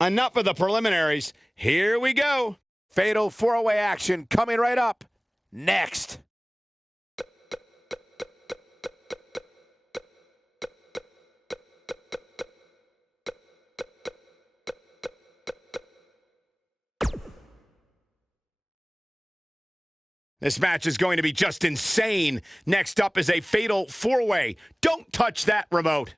Enough of the preliminaries. Here we go. Fatal four-way action coming right up next. This match is going to be just insane. Next up is a fatal four-way. Don't touch that remote.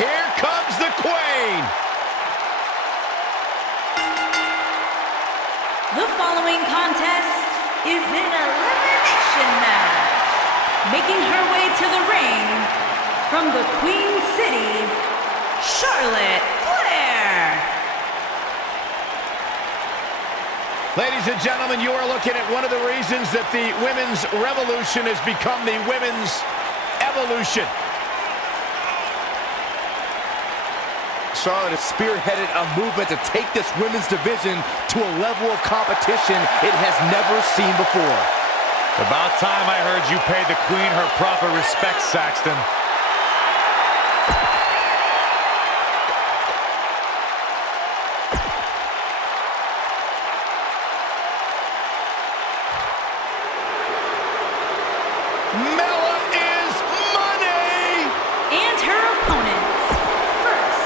Here comes the Queen. The following contest is an elimination match. Making her way to the ring from the Queen City, Charlotte Flair. Ladies and gentlemen, you are looking at one of the reasons that the women's revolution has become the women's evolution. Charlotte has spearheaded a movement to take this women's division to a level of competition it has never seen before. About time I heard you paid the Queen her proper respect, Saxton. Mella is money! And her opponents. First,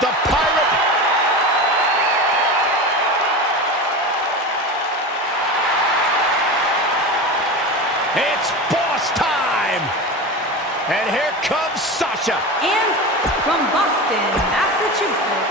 The Pirate. It's boss time. And here comes Sasha. and from Boston, Massachusetts,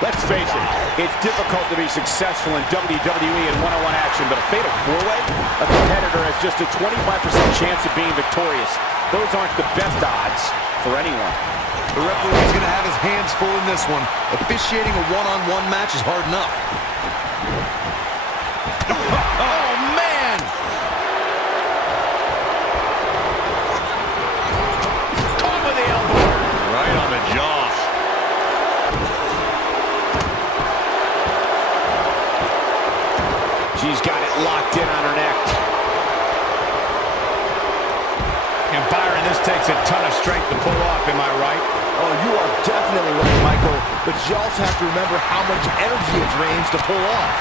Let's face it, it's difficult to be successful in WWE in one-on-one action, but a fatal four-way? A competitor has just a 25% chance of being victorious. Those aren't the best odds for anyone. The referee's going to have his hands full in this one. Officiating a one-on-one match is hard enough. Oh, man! Caught with the elbow. Right on the jaw. She's got it locked in on her neck. And Byron, this takes a ton of strength to pull off, am I right? Oh, you are definitely right, Michael. But you also have to remember how much energy it drains to pull off.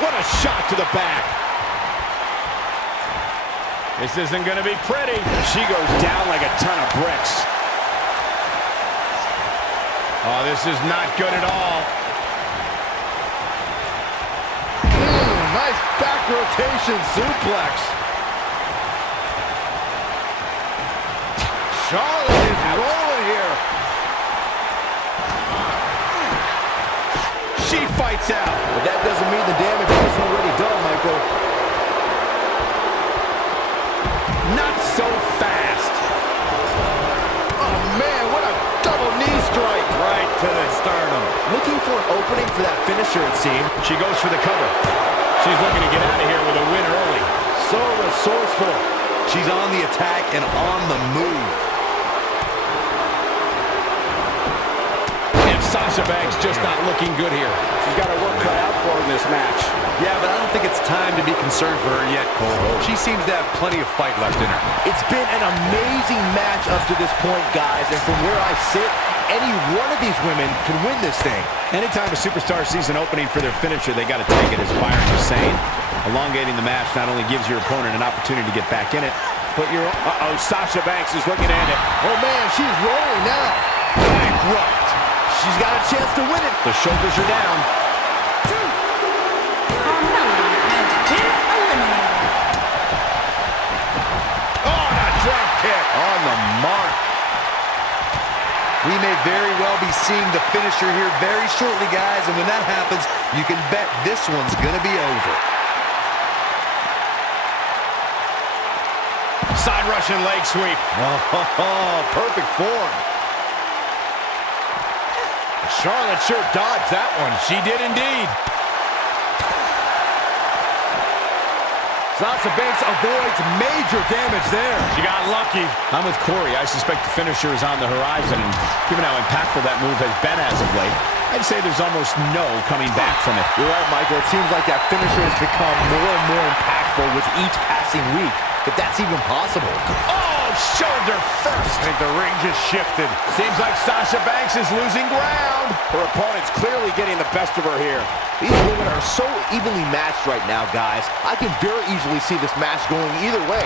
What a shot to the back. This isn't going to be pretty. She goes down like a ton of bricks. Oh, this is not good at all. Nice back rotation suplex. Charlotte is rolling here. She fights out. But that doesn't mean the damage wasn't already done, Michael. Not so fast. Oh, man, what a double knee strike. Right to the sternum. Looking for an opening for that finisher, it seemed. She goes for the cover. She's looking to get out of here with a win early. So resourceful. She's on the attack and on the move. And Sasha Banks just not looking good here. She's got her work cut out for her in this match. Yeah, but I don't think it's time to be concerned for her yet, Cole. She seems to have plenty of fight left in her. It's been an amazing match up to this point, guys, and from where I sit, any one of these women can win this thing. Anytime a superstar sees an opening for their finisher, they got to take it, as Byron was saying. Elongating the match not only gives your opponent an opportunity to get back in it, but your... Uh-oh, Sasha Banks is looking at it. Oh, man, she's rolling now. Bankrupt. She's got a chance to win it. The shoulders are down. Carmella has been eliminated. Oh, and a drop kick. On the mark. We may very well be seeing the finisher here very shortly, guys, and when that happens, you can bet this one's going to be over. Side Russian leg sweep. Oh, perfect form. Charlotte sure dodged that one. She did indeed. Sasha Banks avoids major damage there. She got lucky. I'm with Corey. I suspect the finisher is on the horizon, and given how impactful that move has been as of late, I'd say there's almost no coming back from it. You're right, Michael. It seems like that finisher has become more and more impactful with each passing week, if that's even possible. Oh, shoulder first. I think the ring just shifted. Seems like Sasha Banks is losing ground. Her opponent's clearly getting the best of her here. These women are so evenly matched right now, guys. I can very easily see this match going either way.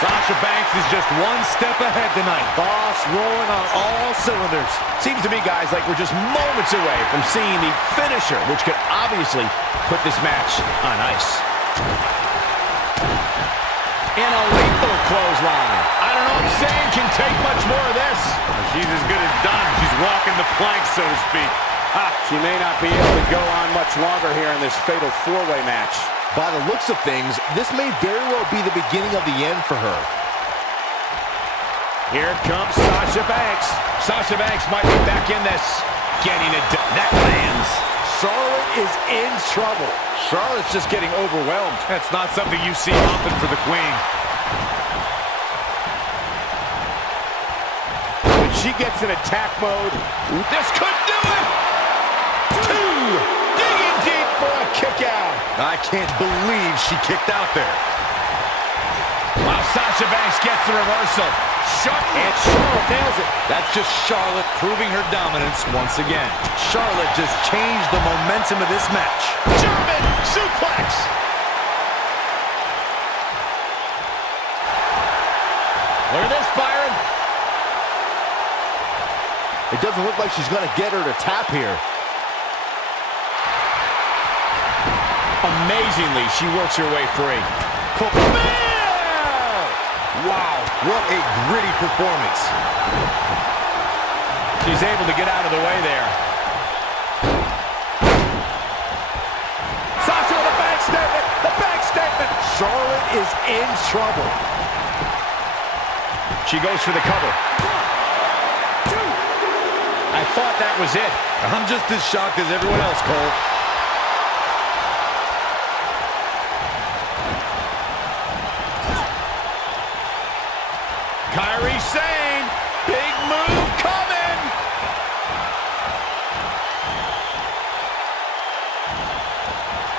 Sasha Banks is just one step ahead tonight. Boss rolling on all cylinders. Seems to me, guys, like we're just moments away from seeing the finisher, which could obviously put this match on ice. And a lethal clothesline. I don't know if Zayn can take much more of this. She's as good as done. She's walking the plank, so to speak. She may not be able to go on much longer here in this fatal four-way match. By the looks of things, this may very well be the beginning of the end for her. Here comes Sasha Banks. Sasha Banks might be back in this. Getting it done. That lands. Charlotte is in trouble. Charlotte's just getting overwhelmed. That's not something you see often for the Queen. When she gets in attack mode, This could do it. Two. Digging deep for a kick out. I can't believe she kicked out there. Wow, Sasha Banks gets the reversal. and Charlotte nails it. That's just Charlotte proving her dominance once again. Charlotte just changed the momentum of this match. German suplex. Look at this, Byron. It doesn't look like she's going to get her to tap here. Amazingly, she works her way free. Wow, what a gritty performance. She's able to get out of the way there. Sasha with a back statement. The back statement. Charlotte is in trouble. She goes for the cover. I thought that was it. I'm just as shocked as everyone else, Cole. Kairi Sane, big move coming.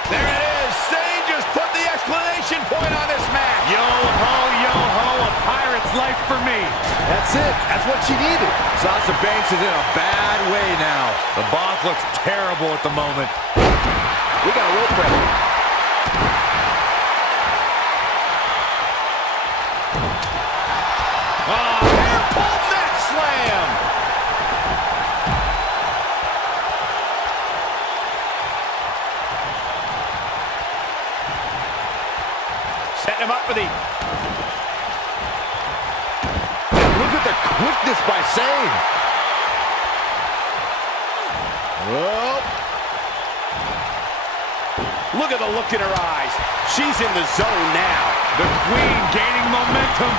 There it is. Sane just put the exclamation point on this match. Yo ho, a pirate's life for me. That's it. That's what she needed. Sasha Banks is in a bad way now. The boss looks terrible at the moment. We got a rope break. Hair pull net slam. Setting him up for the... Look at the quickness by Sane. Whoa. Look at the look in her eyes. She's in the zone now. The Queen gaining momentum.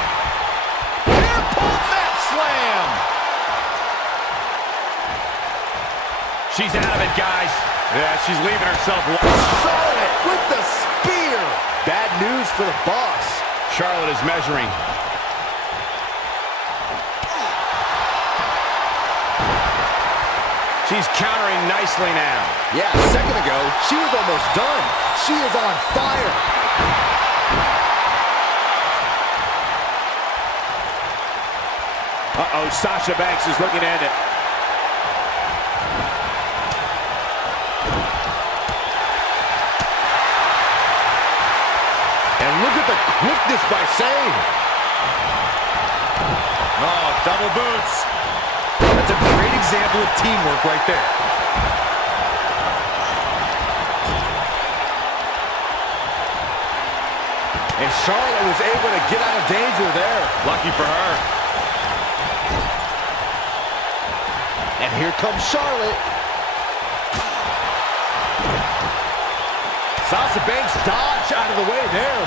Hair pull net slam. She's out of it, guys. Yeah, she's leaving herself. Charlotte with the spear. Bad news for the boss. Charlotte is measuring. She's countering nicely now. Yeah, a second ago, she was almost done. She is on fire. Uh-oh, Sasha Banks is looking to end it. And look at the quickness by Sane. Oh, double boots. That's a great example of teamwork right there. And Charlotte was able to get out of danger there. Lucky for her. And here comes Charlotte. Sasha Banks dodged out of the way there.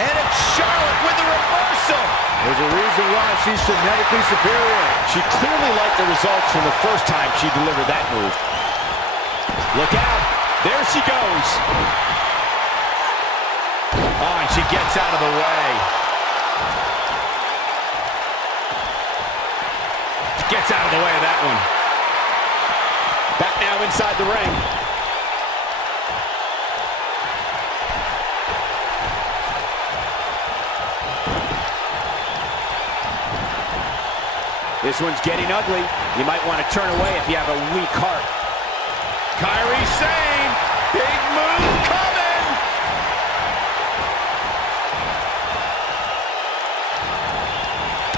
And it's Charlotte with the reversal. There's a reason why she's genetically superior. She clearly liked the results from the first time she delivered that move. Look out. There she goes. Oh, and she gets out of the way. Gets out of the way of that one. Back now inside the ring. This one's getting ugly. You might want to turn away if you have a weak heart. Kairi Sane, big move coming.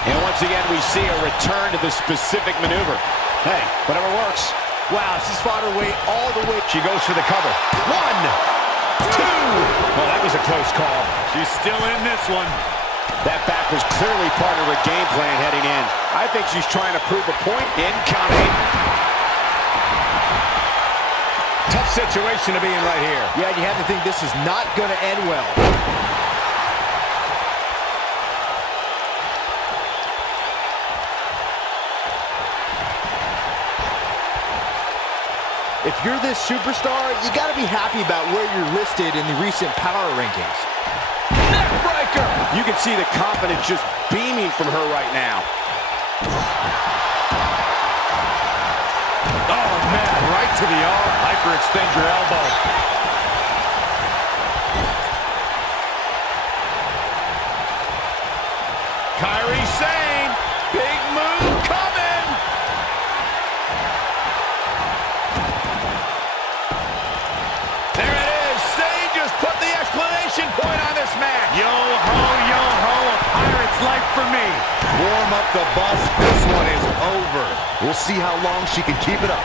And once again, we see a return to the specific maneuver. Hey, whatever works. Wow, she's fought her way all the way. She goes for the cover. 1, 2. Well, that was a close call. She's still in this one. That back was clearly part of her game plan heading in. I think she's trying to prove a point. Incoming. Tough situation to be in right here. Yeah, you have to think this is not going to end well. If you're this superstar, you got to be happy about where you're listed in the recent power rankings. Neckbreaker! You can see the confidence just beaming from her right now. Oh, man, right to the arm. Hyperextend your elbow. Kairi Sane, big move coming. There it is. Sane just put the exclamation point on this match. Yo-ho, yo-ho, a pirate's life for me. Warm up the bus. This one is over. We'll see how long she can keep it up.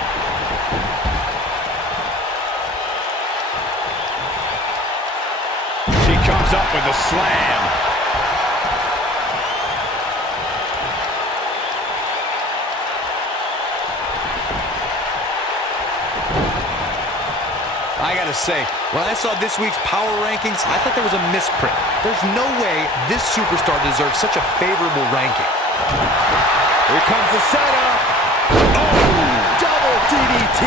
She comes up with the slam. I gotta say, when I saw this week's power rankings, I thought there was a misprint. There's no way this superstar deserves such a favorable ranking. Here comes the setup. Oh, double DDT.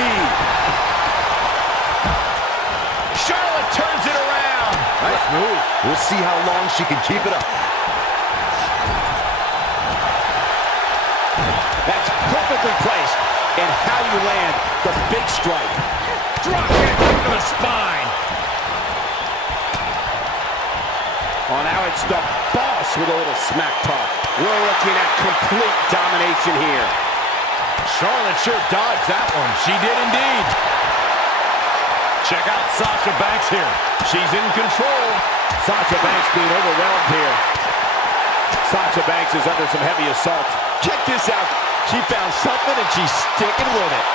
Charlotte turns it around. Nice move. We'll see how long she can keep it up. That's perfectly placed in how you land the big strike. Drop kick to the spine. Oh, now it's the boss with a little smack talk. We're looking at complete domination here. Charlotte sure dodged that one. She did indeed. Check out Sasha Banks here. She's in control. Sasha Banks being overwhelmed here. Sasha Banks is under some heavy assault. Check this out. She found something and she's sticking with it.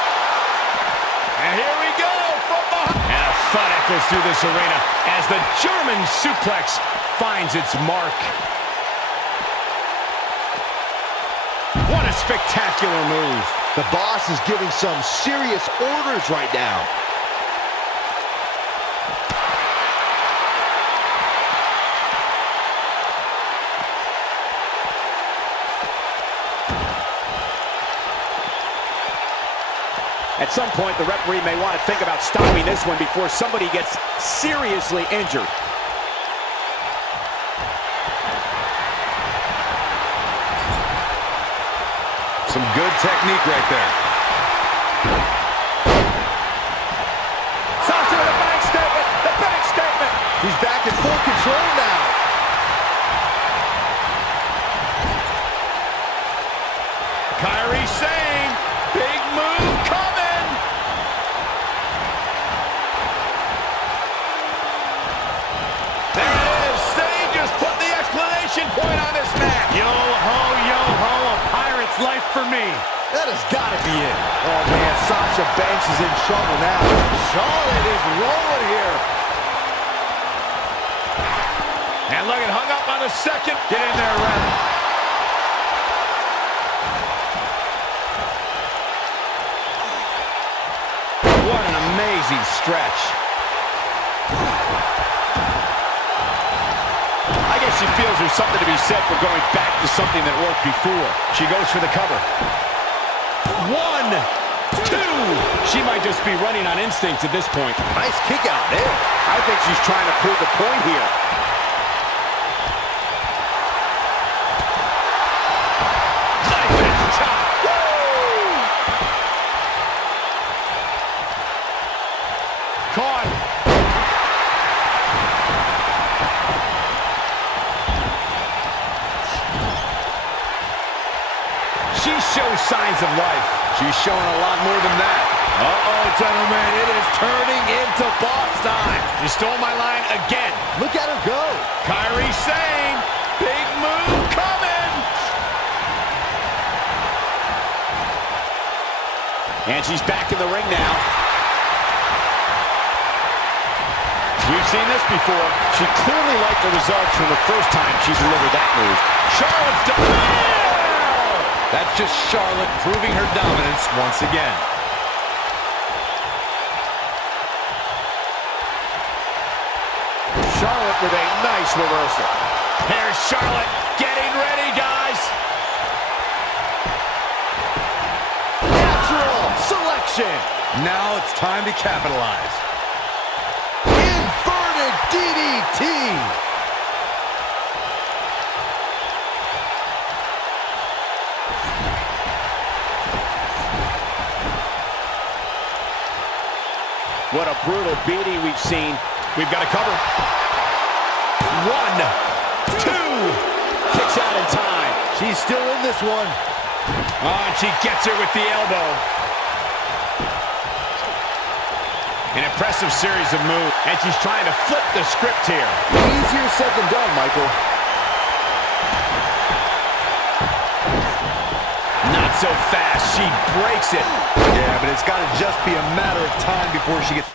And here we go from behind. And a thud echoes through this arena as the German suplex finds its mark. What a spectacular move. The boss is giving some serious orders right now. At some point, the referee may want to think about stopping this one before somebody gets seriously injured. Some good technique right there. Sasha with a bank statement. The bank statement. She's back in full control now. Kyrie Sane. Big move coming. There it is. Sane just put the exclamation point on this match. Yo-ho, yo-ho, a pirate's life for me. That has got to be it. Oh, man, Sasha Banks is in trouble now. Charlotte is rolling here. And look, it hung up on the second. Get in there, Ref. What an amazing stretch. I guess she feels there's something to be said for going back to something that worked before. She goes for the cover. 1, 2. She might just be running on instinct at this point. Nice kick out there. I think she's trying to prove the point here. Nice chop. Woo! Caught. She shows signs of life. She's showing a lot more than that. Uh-oh, gentlemen, it is turning into boss time. You stole my line again. Look at her go. Kyrie Sane, big move coming. And she's back in the ring now. We've seen this before. She clearly liked the results from the first time she delivered that move. Charlotte's done. That's just Charlotte proving her dominance once again. Charlotte with a nice reversal. Here's Charlotte getting ready, guys. Natural selection. Now it's time to capitalize. Inverted DDT. What a brutal beating we've seen. We've got to cover. 1, 2. Kicks out in time. She's still in this one. Oh, and she gets her with the elbow. An impressive series of moves. And she's trying to flip the script here. Easier said than done, Michael. Not so fast. She breaks it. Yeah, but it's got to just be a matter of time before she gets...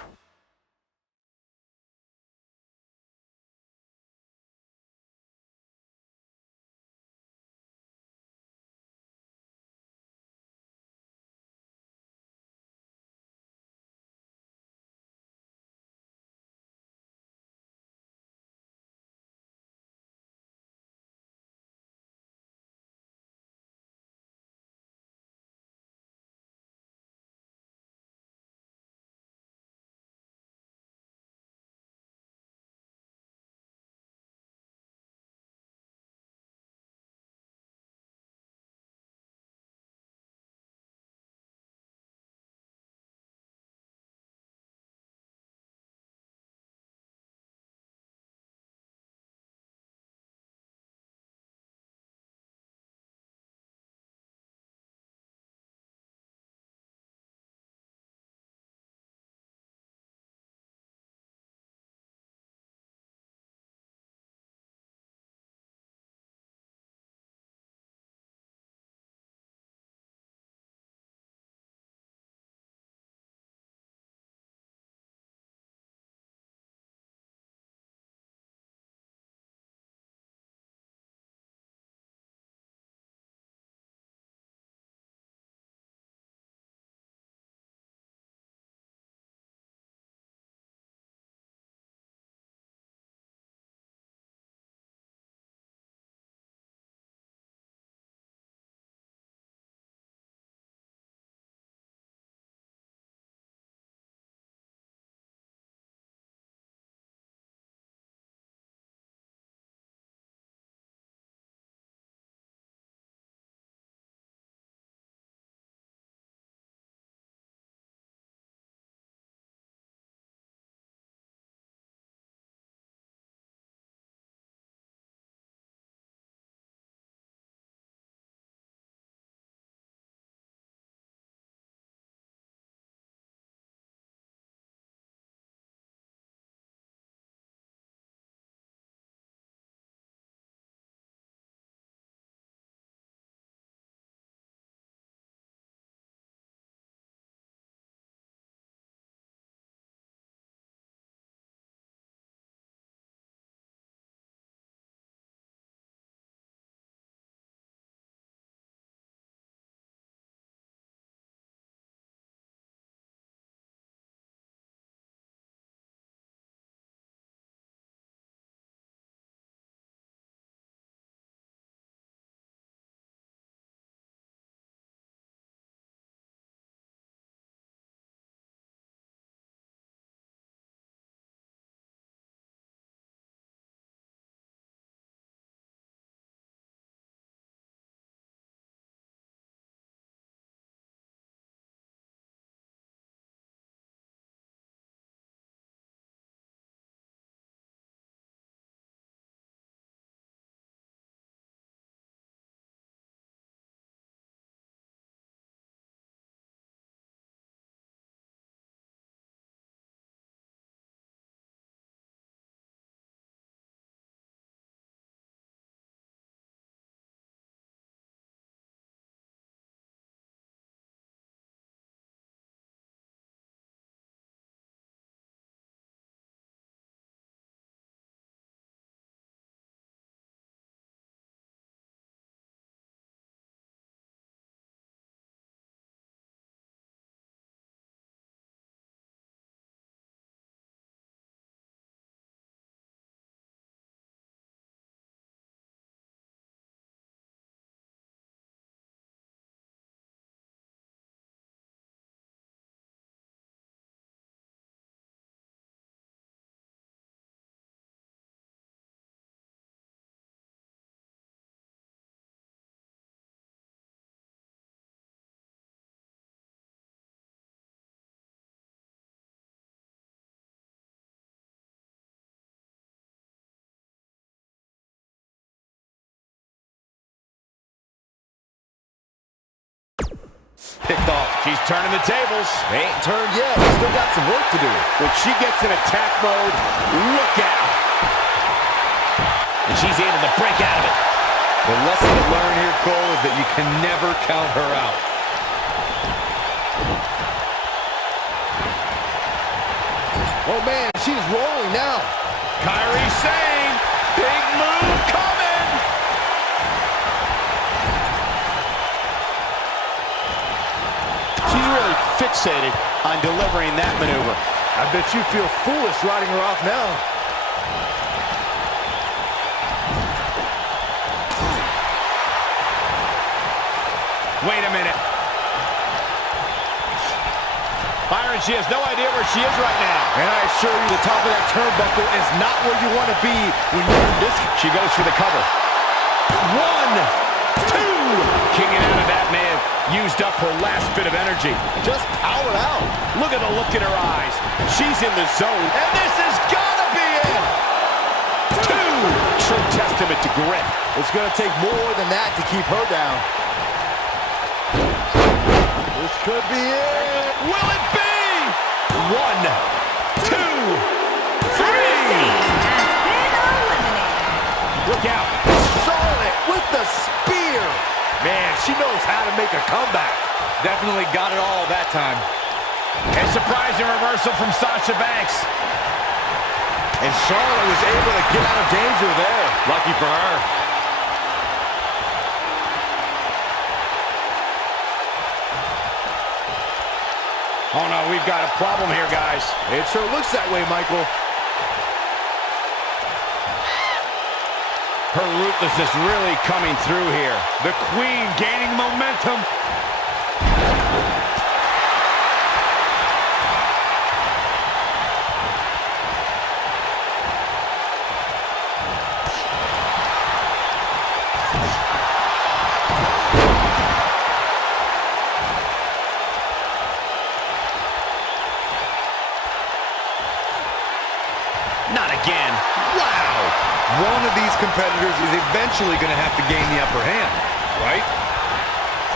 Picked off. She's turning the tables. They ain't turned yet. They still got some work to do. When she gets in attack mode, look out. And she's able to break out of it. The lesson to learn here, Cole, is that you can never count her out. Oh, man, she's rolling now. Kyrie Sane, big move coming. She's really fixated on delivering that maneuver. I bet you feel foolish riding her off now. Wait a minute. Byron, she has no idea where she is right now. And I assure you, the top of that turnbuckle is not where you want to be when you're in this. She goes for the cover. 1, 2. Kicking out of that may have used up her last bit of energy. Just power out. Look at the look in her eyes. She's in the zone, and this has got to be it. 2. True testament to grit. It's going to take more than that to keep her down. This could be it. Will it be? 1, 2, 3. Look out. Charlotte with the spear. Man, she knows how to make a comeback. Definitely got it all that time. A surprising reversal from Sasha Banks. And Charlotte was able to get out of danger there. Lucky for her. Oh no, we've got a problem here, guys. It sure looks that way, Michael. Her ruthlessness really coming through here. The Queen gaining momentum. Not again. Wow. One of these competitors is eventually going to have to gain the upper hand, right?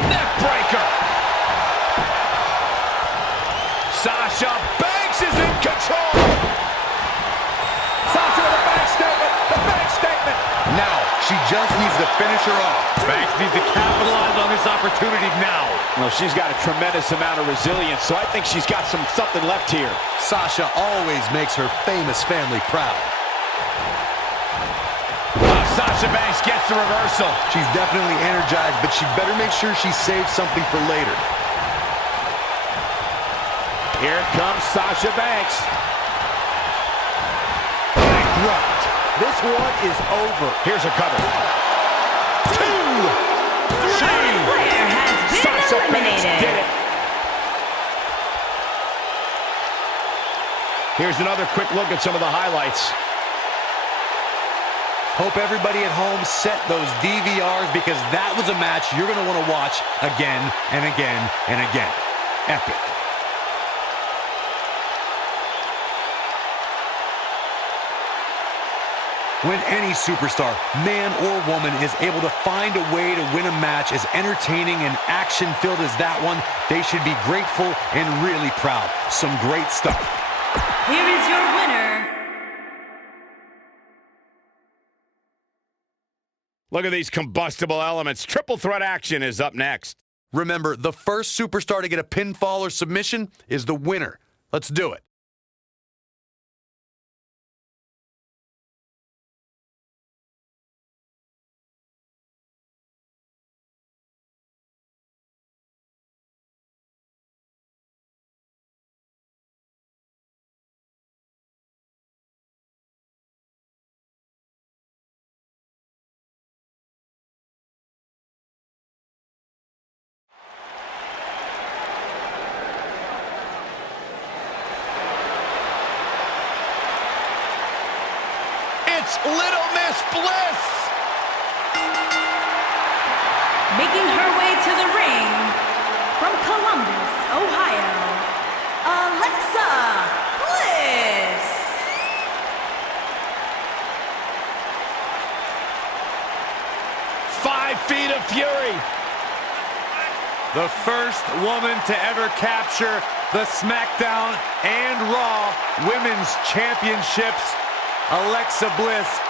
Neck breaker. Sasha Banks is in control. Sasha with a back statement. The back statement. Now, she just needs to finish her off. Banks needs to capitalize on this opportunity now. Well, she's got a tremendous amount of resilience, so I think she's got something left here. Sasha always makes her famous family proud. Sasha Banks gets the reversal. She's definitely energized, but she better make sure she saves something for later. Here comes Sasha Banks. Right. This one is over. Here's her cover. 2, 3. Player has been Sasha Banks eliminated. did it. Here's another quick look at some of the highlights. Hope everybody at home set those DVRs because that was a match you're going to want to watch again and again and again. Epic. When any superstar, man or woman, is able to find a way to win a match as entertaining and action-filled as that one, they should be grateful and really proud. Some great stuff. Here is your winner. Look at these combustible elements. Triple threat action is up next. Remember, the first superstar to get a pinfall or submission is the winner. Let's do it. It's Little Miss Bliss. Making her way to the ring from Columbus, Ohio, Alexa Bliss. Five feet of fury. The first woman to ever capture the SmackDown and Raw Women's Championships, Alexa Bliss,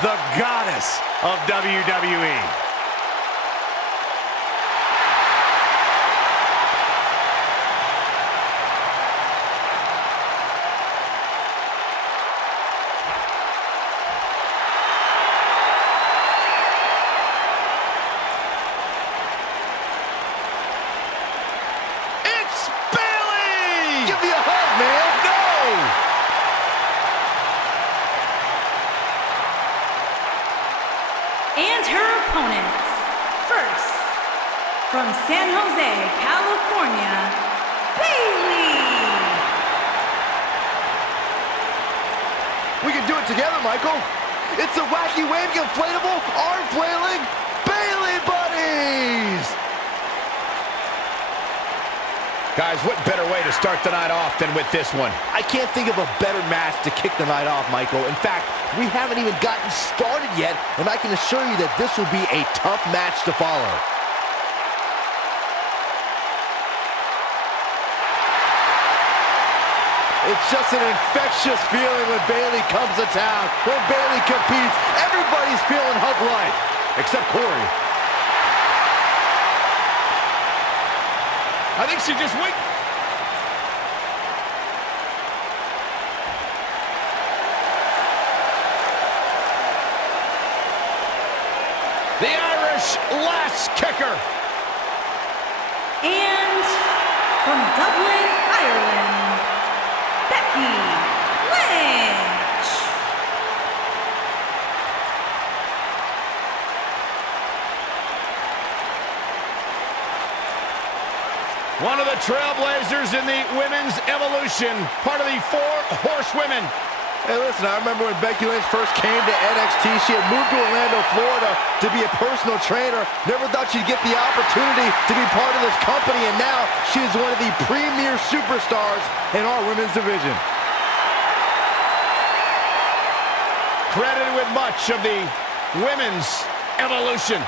the goddess of WWE. Give me a hug, man. No! And her opponents. First, from San Jose, California, Bayley. We can do it together, Michael. It's the wacky waving inflatable arm flailing Bayley buddies. Guys, what better way to start the night off than with this one? I can't think of a better match to kick the night off, Michael. In fact, we haven't even gotten started yet, and I can assure you that this will be a tough match to follow. It's just an infectious feeling when Bayley comes to town. When Bayley competes, everybody's feeling hug life, except Corey. I think she just went. The Irish last kicker. And from Dublin, Ireland, Becky Lynch. One of the trailblazers in the women's evolution, part of the 4 horsewomen. Hey, listen, I remember when Becky Lynch first came to NXT, she had moved to Orlando, Florida to be a personal trainer. Never thought she'd get the opportunity to be part of this company, and now she is one of the premier superstars in our women's division. Credited with much of the women's evolution.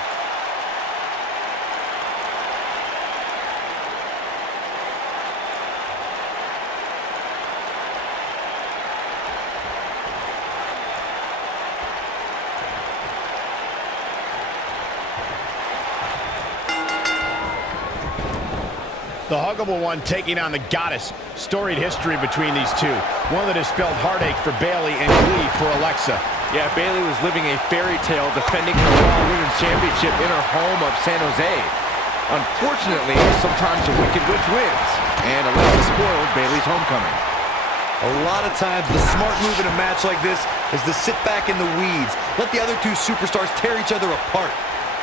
The huggable one taking on the goddess. Storied history between these two. One that has spelled heartache for Bayley and glee for Alexa. Yeah, Bayley was living a fairy tale defending her Raw Women's Championship in her home of San Jose. Unfortunately, sometimes a wicked witch wins, and Alexa spoiled Bayley's homecoming. A lot of times, the smart move in a match like this is to sit back in the weeds. Let the other two superstars tear each other apart.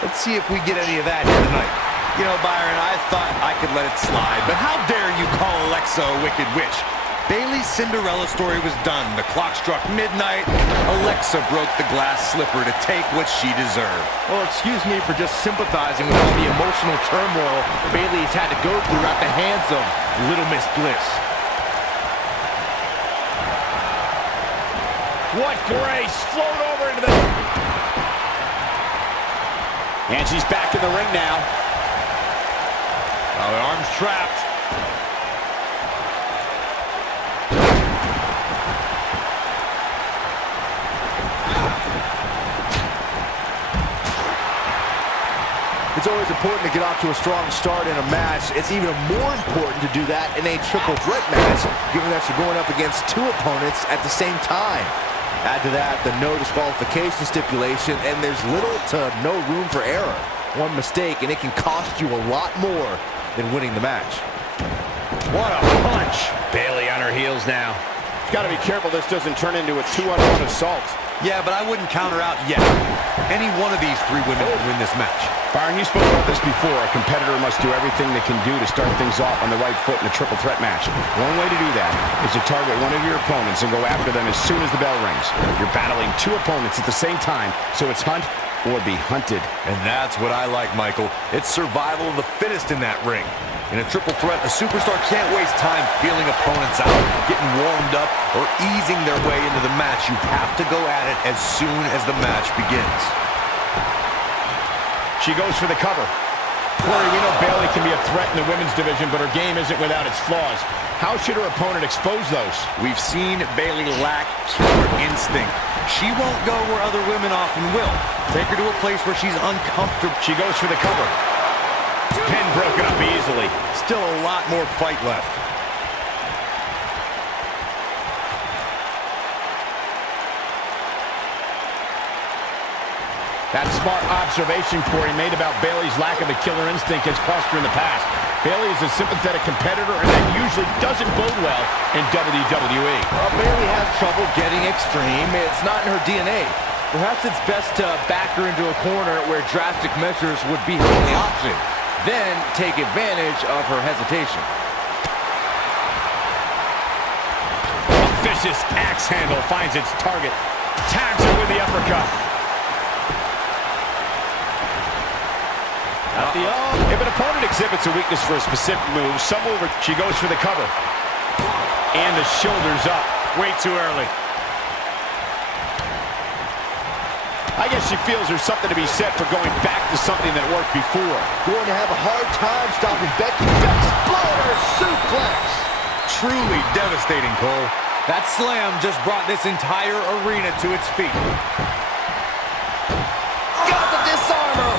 Let's see if we get any of that here tonight. You know, Byron, I thought I could let it slide, but how dare you call Alexa a wicked witch? Bayley's Cinderella story was done. The clock struck midnight. Alexa broke the glass slipper to take what she deserved. Well, excuse me for just sympathizing with all the emotional turmoil Bayley has had to go through at the hands of Little Miss Bliss. What grace! Float over into the... And she's back in the ring now. Oh, the arm's trapped. It's always important to get off to a strong start in a match. It's even more important to do that in a triple threat match, given that you're going up against 2 opponents at the same time. Add to that the no disqualification stipulation, and there's little to no room for error. One mistake, and it can cost you a lot more than winning the match. What a punch! Bayley on her heels now. Got to be careful this doesn't turn into a 2-on-1 assault. Yeah, but I wouldn't counter out yet. Any one of these 3 women can win this match. Byron, you spoke about this before. A competitor must do everything they can do to start things off on the right foot in a triple threat match. One way to do that is to target one of your opponents and go after them as soon as the bell rings. You're battling 2 opponents at the same time, so it's hunt or be hunted. And that's what I like, Michael. It's survival of the fittest in that ring. In a triple threat, a superstar can't waste time feeling opponents out, getting warmed up, or easing their way into the match. You have to go at it as soon as the match begins. She goes for the cover. Corey, we know Bayley can be a threat in the women's division, but her game isn't without its flaws. How should her opponent expose those? We've seen Bayley lack killer instinct. She won't go where other women often will. Take her to a place where she's uncomfortable. She goes for the cover. Pin broken up easily. Still a lot more fight left. That smart observation Corey made about Bayley's lack of a killer instinct has cost her in the past. Bayley is a sympathetic competitor, and that usually doesn't bode well in WWE. Well, Bayley has trouble getting extreme. It's not in her DNA. Perhaps it's best to back her into a corner where drastic measures would be her only option. Then take advantage of her hesitation. A vicious axe handle finds its target. Tags her with the uppercut. If an opponent exhibits a weakness for a specific move, she goes for the cover. And the shoulders up. Way too early. I guess she feels there's something to be said for going back to something that worked before. Going to have a hard time stopping Becky. Exploder suplex. Truly devastating, Cole. That slam just brought this entire arena to its feet. Got the disarmer.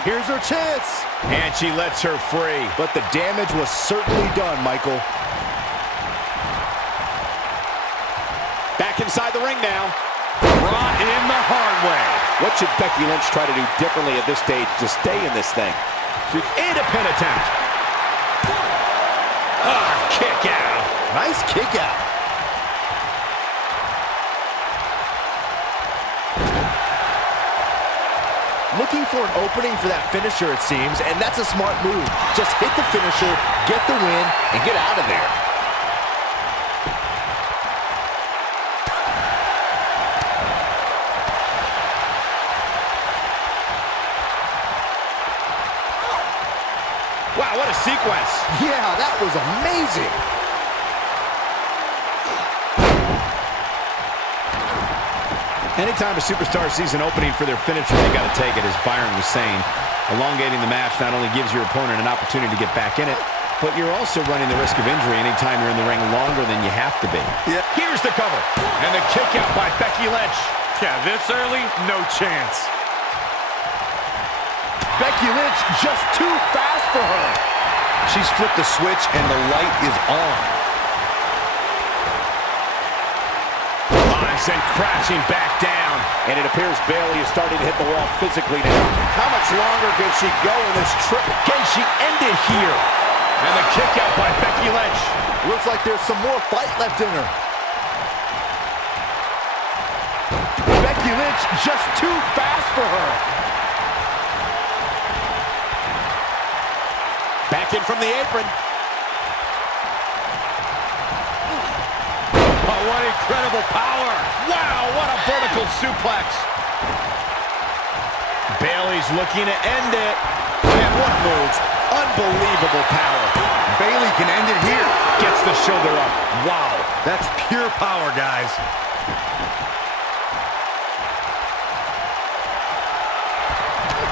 Here's her chance. And she lets her free. But the damage was certainly done, Michael. Back inside the ring now. Brought in the hard way. What should Becky Lynch try to do differently at this stage to stay in this thing? She's in a pin attempt. Kick out. Nice kick out. Looking for an opening for that finisher, it seems, and that's a smart move. Just hit the finisher, get the win, and get out of there. Wow, what a sequence. Yeah, that was amazing. Anytime a superstar sees an opening for their finisher, they got to take it, as Byron was saying. Elongating the match not only gives your opponent an opportunity to get back in it, but you're also running the risk of injury anytime you're in the ring longer than you have to be. Yeah. Here's the cover. And the kick out by Becky Lynch. Yeah, this early, no chance. Becky Lynch just too fast for her. She's flipped the switch and the light is on. Sent crashing back down. And it appears Bayley is starting to hit the wall physically now. How much longer can she go in this trip? Can she end it here? And the kick out by Becky Lynch. Looks like there's some more fight left in her. Becky Lynch just too fast for her. Back in from the apron. Oh, what incredible power. Wow, what a vertical suplex. Bayley's looking to end it. And what moves. Unbelievable power. Bayley can end it here. Gets the shoulder up. Wow. That's pure power, guys.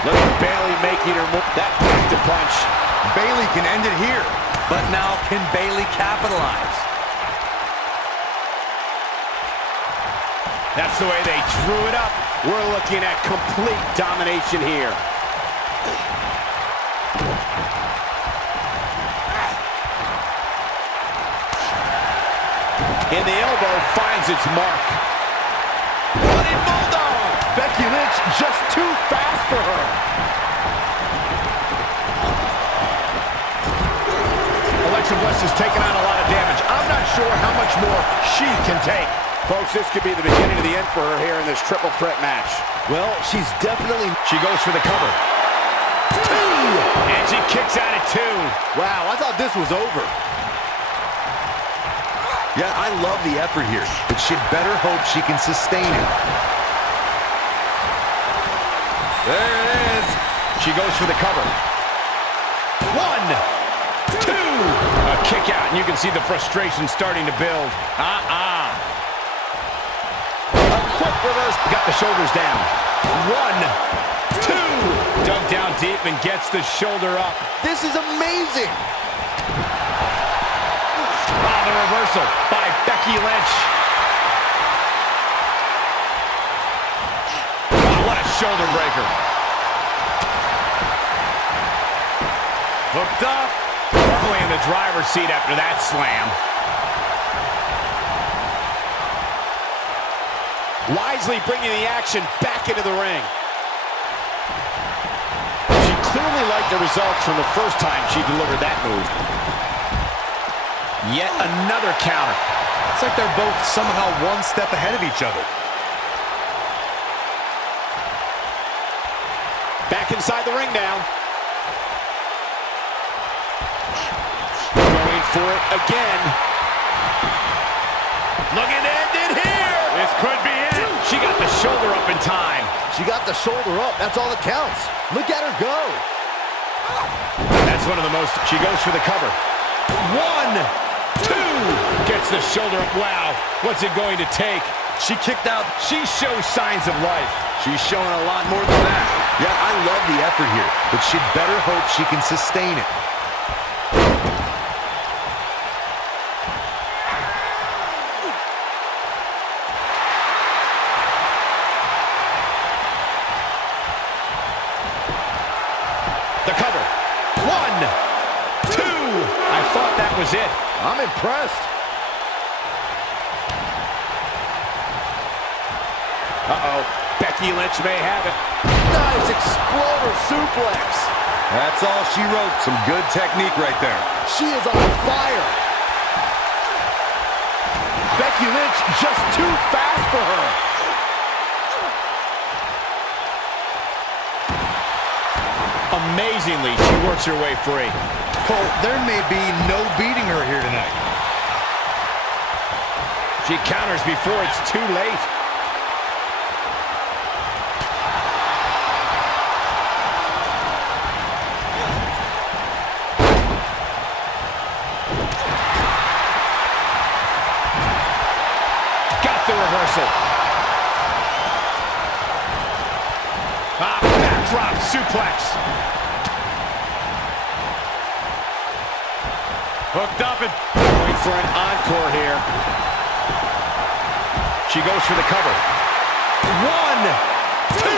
Look at Bayley making her move. That packed a punch. Bayley can end it here. But now can Bayley capitalize? That's the way they drew it up. We're looking at complete domination here. And the elbow finds its mark. Bloody Bulldog. Becky Lynch just too fast for her. Alexa Bliss has taken on a lot of damage. I'm not sure how much more she can take. Folks, this could be the beginning of the end for her here in this triple threat match. Well, she's definitely... She goes for the cover. Two! And she kicks out at two. Wow, I thought this was over. Yeah, I love the effort here, but she'd better hope she can sustain it. There it is. She goes for the cover. One, two. A kick out, and you can see the frustration starting to build. A quick reverse. Got the shoulders down. 1, 2. Dug down deep and gets the shoulder up. This is amazing. Oh, the reversal by Becky Lynch. Oh, what a shoulder breaker. Hooked up. Firmly in the driver's seat after that slam. Wisely bringing the action back into the ring. She clearly liked the results from the first time she delivered that move. Yet another counter. It's like they're both somehow one step ahead of each other. Back inside the ring now. Going for it again. Looking to end it here. This could be it. She got the shoulder up in time. She got the shoulder up. That's all that counts. Look at her go. That's one of the most. She goes for the cover. 1, 2. Gets the shoulder up. Wow. What's it going to take? She kicked out. She shows signs of life. She's showing a lot more than that. Yeah, I love the effort here, but she'd better hope she can sustain it. The cover. 1, 2. I thought that was it. I'm impressed. Uh-oh. Becky Lynch may have it. Nice exploder suplex. That's all she wrote. Some good technique right there. She is on fire. Becky Lynch just too fast for her. Amazingly, she works her way free. Cole, there may be no beating her here tonight. She counters before it's too late. Got the reversal. Backdrop suplex. Hooked up and going for an encore here. She goes for the cover. 1, 2.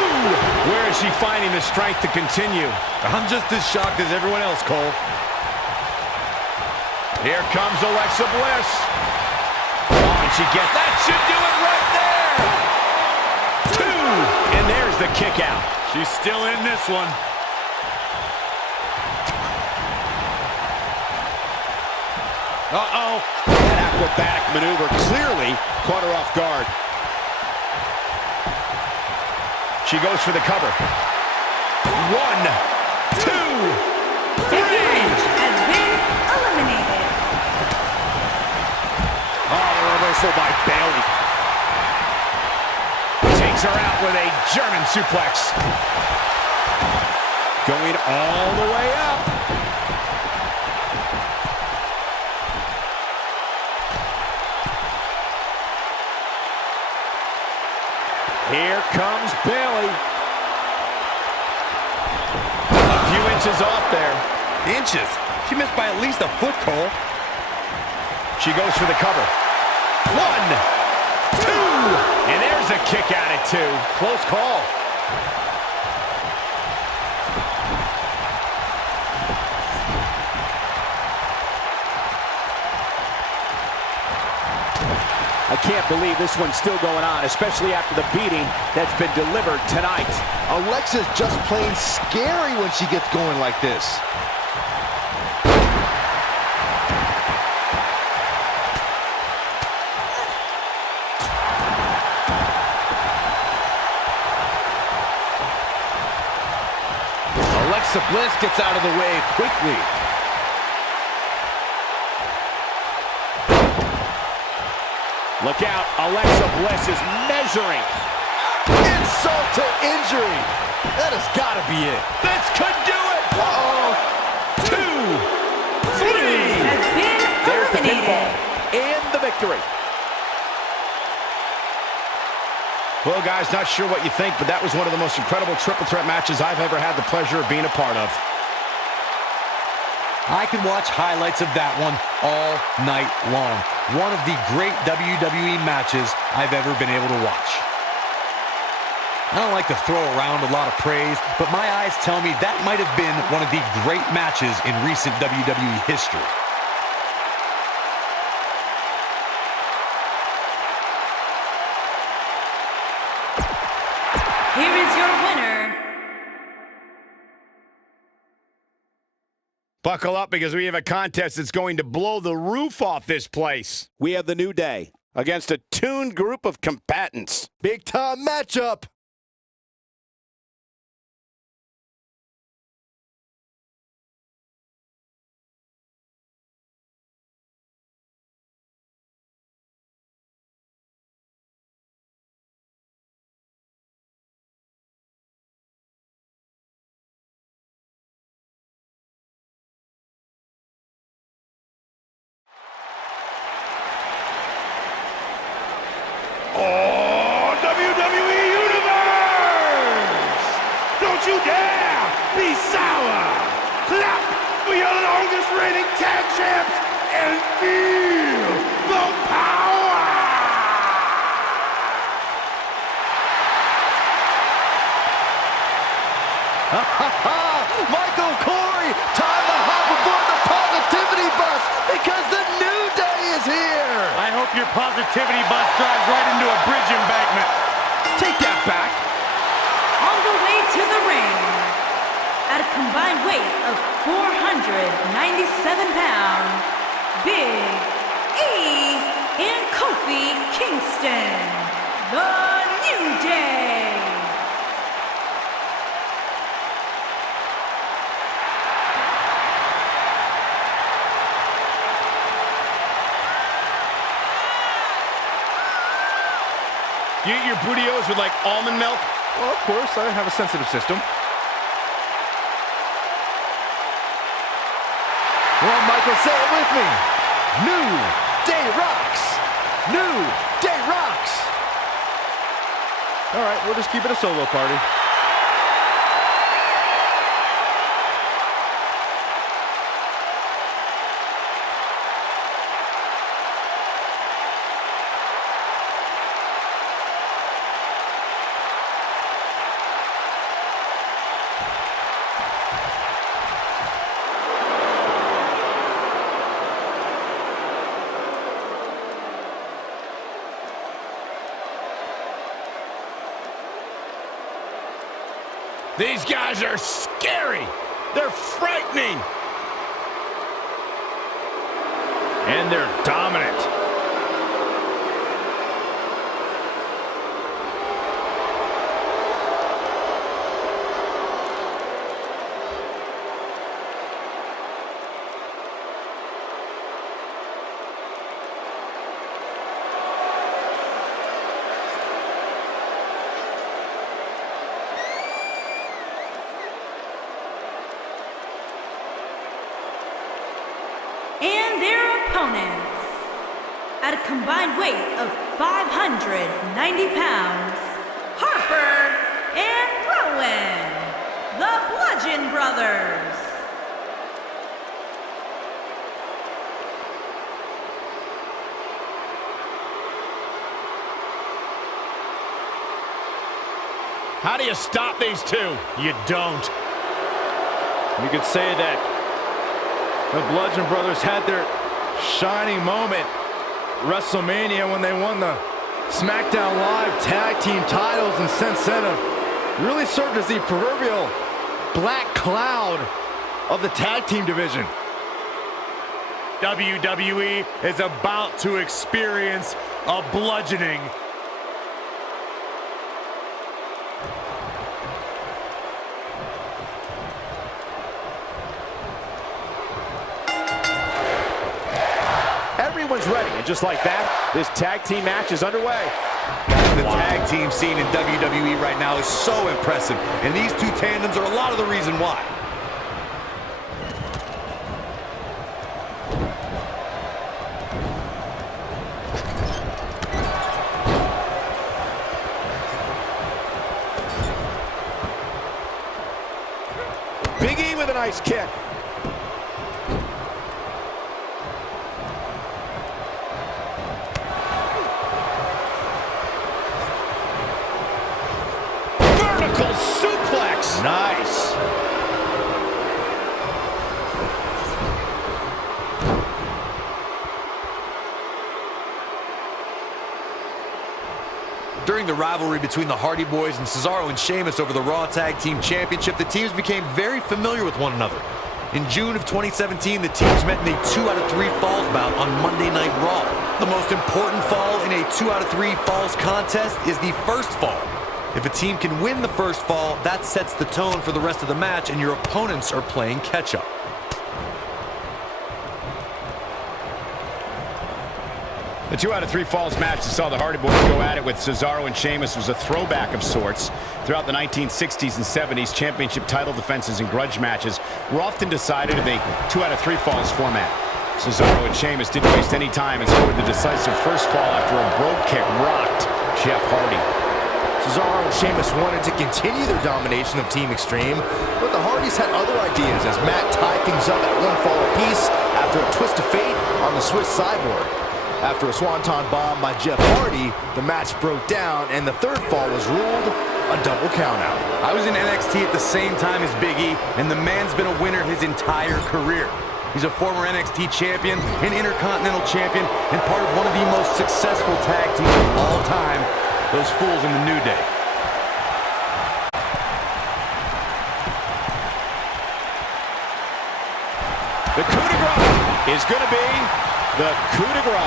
Where is she finding the strength to continue? I'm just as shocked as everyone else, Cole. Here comes Alexa Bliss. Oh, and she gets that. Should do it right there. 2. And there's the kick out. She's still in this one. Uh-oh. That acrobatic maneuver clearly caught her off guard. She goes for the cover. 1, 2, 3. Becky Lynch has been eliminated. Oh, the reversal by Bayley. Takes her out with a German suplex. Going all the way up. Here comes Bayley. A few inches off there. Inches? She missed by at least a foot, Cole. She goes for the cover. 1, 2. And there's a kick out at 2. Close call. I can't believe this one's still going on, especially after the beating that's been delivered tonight. Alexa's just plain scary when she gets going like this. Alexa Bliss gets out of the way quickly. Look out, Alexa Bliss is measuring. Insult to injury. That has got to be it. This could do it. Uh-oh. 2, 3. Has been There's the eliminated. pinfall and the victory. Well, guys, not sure what you think, but that was one of the most incredible triple threat matches I've ever had the pleasure of being a part of. I can watch highlights of that one all night long. One of the great WWE matches I've ever been able to watch. I don't like to throw around a lot of praise, but my eyes tell me that might have been one of the great matches in recent WWE history. Here is your winner. Buckle up because we have a contest that's going to blow the roof off this place. We have the New Day against a tuned group of combatants. Big time matchup. Oh, WWE Universe! Don't you dare be sour! Clap for your longest reigning tag champs and feel the power! Michael Corey, time to hop aboard the positivity bus because the New Day is here. I hope your positivity bus drives right into a bridge embankment. Take that back. On the way to the ring, at a combined weight of 497 pounds, Big E and Kofi Kingston, the New Day. You eat your burritos with like almond milk? Well, of course, I have a sensitive system. Well, Michael, say it with me. New Day rocks. New Day rocks. All right, we'll just keep it a solo party. These guys are scary. They're frightening. And they're dominant. And their opponents, at a combined weight of 590 pounds, Harper and Rowan, the Bludgeon Brothers. How do you stop these two? You don't. You could say that the Bludgeon Brothers had their shining moment WrestleMania when they won the SmackDown Live Tag Team titles, and since then have really served as the proverbial black cloud of the tag team division. WWE is about to experience a bludgeoning. Everyone's ready, and just like that, this tag team match is underway. The tag team scene in WWE right now is so impressive, and these two tandems are a lot of the reason why. nice kick. Vertical suplex. Nice. During the rivalry between the Hardy Boys and Cesaro and Sheamus over the Raw Tag Team Championship, the teams became very familiar with one another. In June of 2017, the teams met in a 2 out of 3 falls bout on Monday Night Raw. The most important fall in a 2 out of 3 falls contest is the first fall. If a team can win the first fall, that sets the tone for the rest of the match, and your opponents are playing catch-up. The 2 out of 3 falls match that saw the Hardy Boys go at it with Cesaro and Sheamus was a throwback of sorts. Throughout the 1960s and 70s, championship title defenses and grudge matches were often decided in a 2 out of 3 falls format. Cesaro and Sheamus didn't waste any time and scored the decisive first fall after a brogue kick rocked Jeff Hardy. Cesaro and Sheamus wanted to continue their domination of Team Extreme, but the Hardys had other ideas as Matt tied things up at 1 fall apiece after a twist of fate on the Swiss Cyborg. After a swanton bomb by Jeff Hardy, the match broke down and the third fall was ruled a double countout. I was in NXT at the same time as Big E, and the man's been a winner his entire career. He's a former NXT champion, an Intercontinental champion, and part of one of the most successful tag teams of all time, those fools in the New Day. The coup de grace is going to be the coup de grace.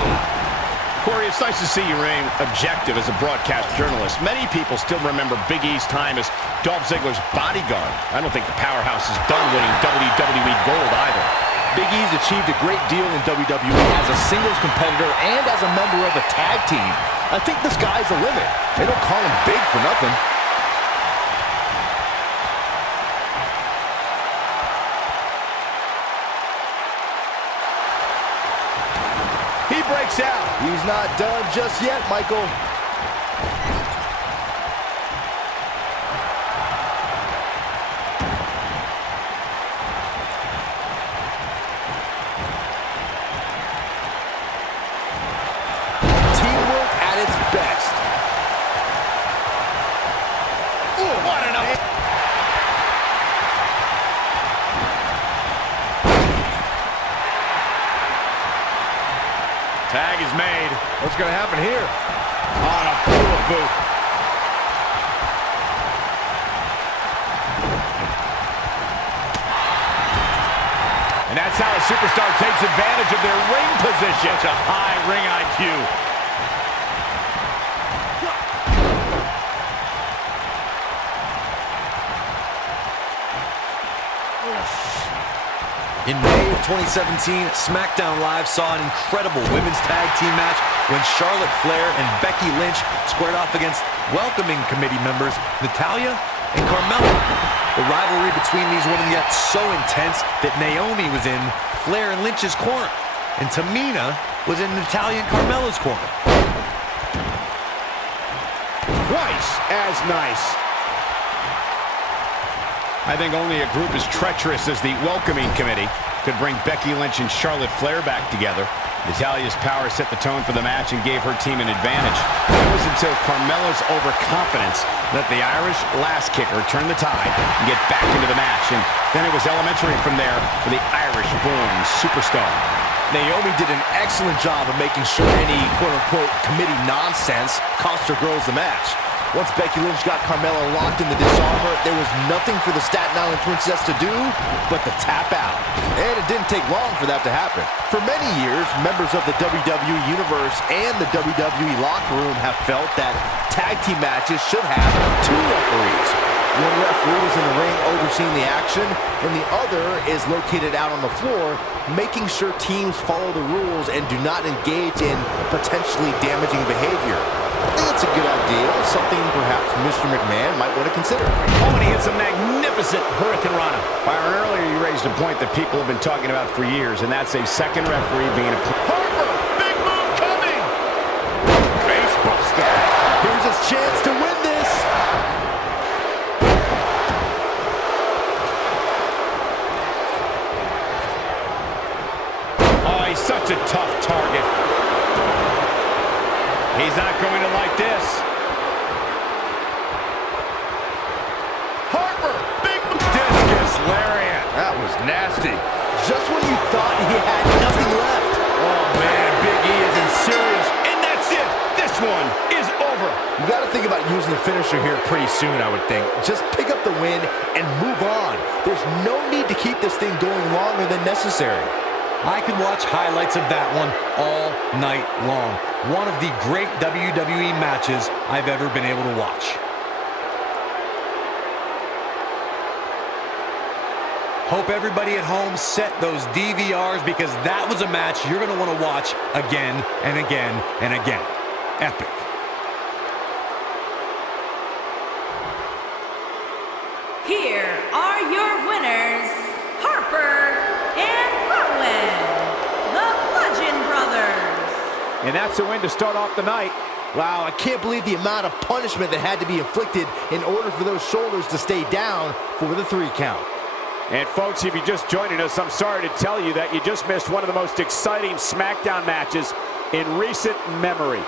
Corey, it's nice to see you remain objective as a broadcast journalist. Many people still remember Big E's time as Dolph Ziggler's bodyguard. I don't think the powerhouse is done winning WWE Gold either. Big E's achieved a great deal in WWE as a singles competitor and as a member of a tag team. I think the sky's the limit. They don't call him big for nothing. He breaks out. He's not done just yet, Michael. Teamwork at its best. Ooh, what an Tag is made. What's going to happen here? on a hula boot. And that's how a superstar takes advantage of their ring position. Such a high ring IQ. In May of 2017, SmackDown Live saw an incredible women's tag team match when Charlotte Flair and Becky Lynch squared off against welcoming committee members Natalya and Carmella. The rivalry between these women got so intense that Naomi was in Flair and Lynch's corner, and Tamina was in Natalya and Carmella's corner. Twice as nice. I think only a group as treacherous as the welcoming committee could bring Becky Lynch and Charlotte Flair back together. Natalya's power set the tone for the match and gave her team an advantage. It was until Carmella's overconfidence let the Irish last kicker turn the tide and get back into the match. And then it was elementary from there for the Irish-born superstar. Naomi did an excellent job of making sure any quote-unquote committee nonsense cost her girls the match. Once Becky Lynch got Carmella locked in the disarmor, there was nothing for the Staten Island Princess to do but to tap out. And it didn't take long for that to happen. For many years, members of the WWE Universe and the WWE locker room have felt that tag team matches should have two referees. One referee is in the ring overseeing the action, and the other is located out on the floor, making sure teams follow the rules and do not engage in potentially damaging behavior. I think it's a good idea, something perhaps Mr. McMahon might want to consider. Oh, and he hits a magnificent Hurricane Rana. Byron, earlier you raised a point that people have been talking about for years, and that's a second referee being a... Harper! Big move coming! Facebuster! Here's his chance to win this! such a tough target. He's not going to like this. Harper, big discus lariat. That was nasty. Just when you thought he had nothing left. Oh, man, Big E is in serious. And that's it. This one is over. You got to think about using the finisher here pretty soon, I would think. Just pick up the win and move on. There's no need to keep this thing going longer than necessary. I could watch highlights of that one all night long. One of the great WWE matches I've ever been able to watch. Hope everybody at home set those DVRs, because that was a match you're going to want to watch again and again and again. Epic. Here are your winners, Harper and Rowan, the Bludgeon Brothers. And that's a win to start off the night. Wow, I can't believe the amount of punishment that had to be inflicted in order for those shoulders to stay down for the 3 count. And folks, if you're just joining us, I'm sorry to tell you that you just missed one of the most exciting SmackDown matches in recent memory.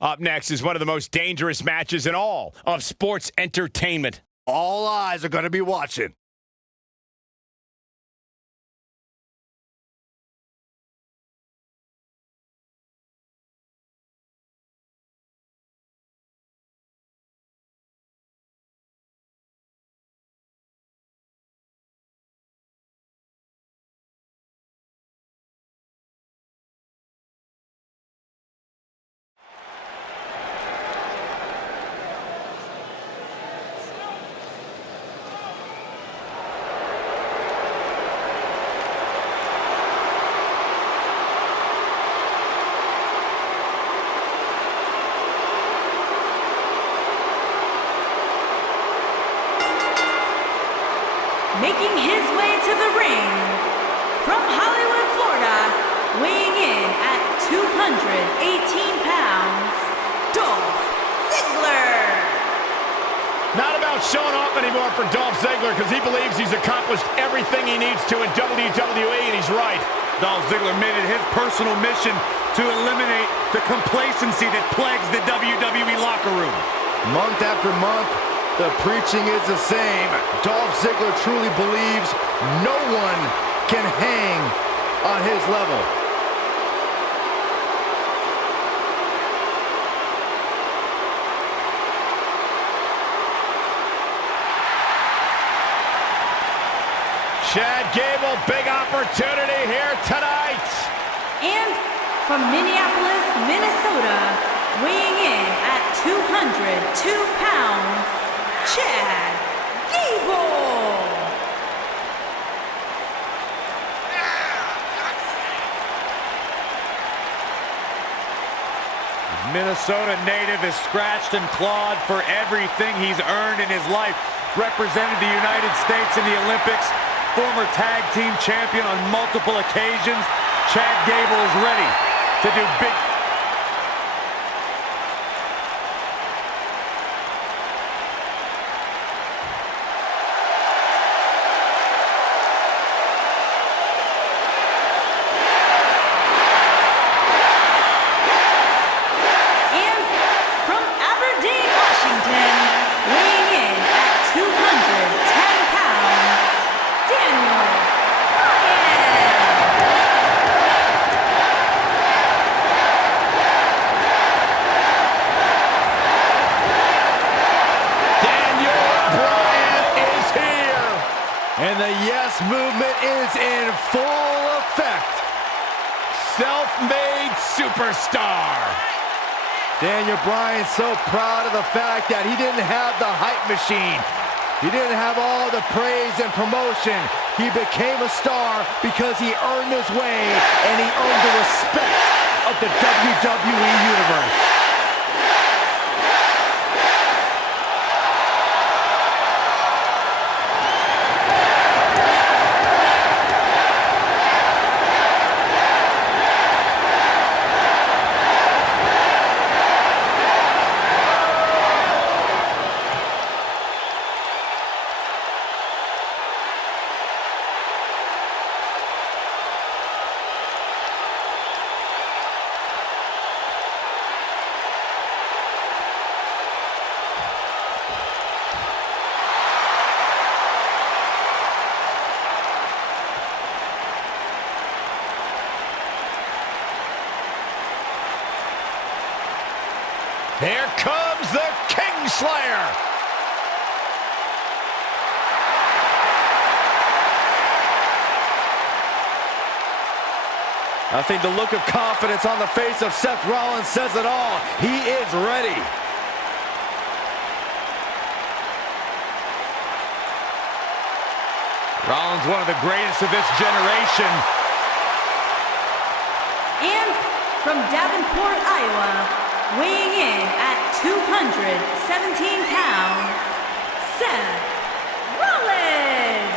Up next is one of the most dangerous matches in all of sports entertainment. All eyes are going to be watching. Making his way to the ring from Hollywood, Florida, weighing in at 218 pounds, Dolph Ziggler. Not about showing off anymore for Dolph Ziggler because he believes he's accomplished everything he needs to in WWE, and he's right. Dolph Ziggler made it his personal mission to eliminate the complacency that plagues the WWE locker room. Month after month, the preaching is the same. Dolph Ziggler truly believes no one can hang on his level. Chad Gable, big opportunity here tonight. And from Minneapolis, Minnesota, weighing in at 202 pounds, Chad Gable. Minnesota native is scratched and clawed for everything he's earned in his life. Represented the United States in the Olympics, former tag team champion on multiple occasions. Chad Gable is ready to do big. And the yes movement is in full effect. Self-made superstar. Daniel Bryan's so proud of the fact that he didn't have the hype machine. He didn't have all the praise and promotion. He became a star because he earned his way and he earned the respect of the WWE Universe. Here comes the Kingslayer. I think the look of confidence on the face of Seth Rollins says it all. He is ready. Rollins, one of the greatest of this generation. And from Davenport, Iowa, weighing in at 217 pounds, Seth Rollins.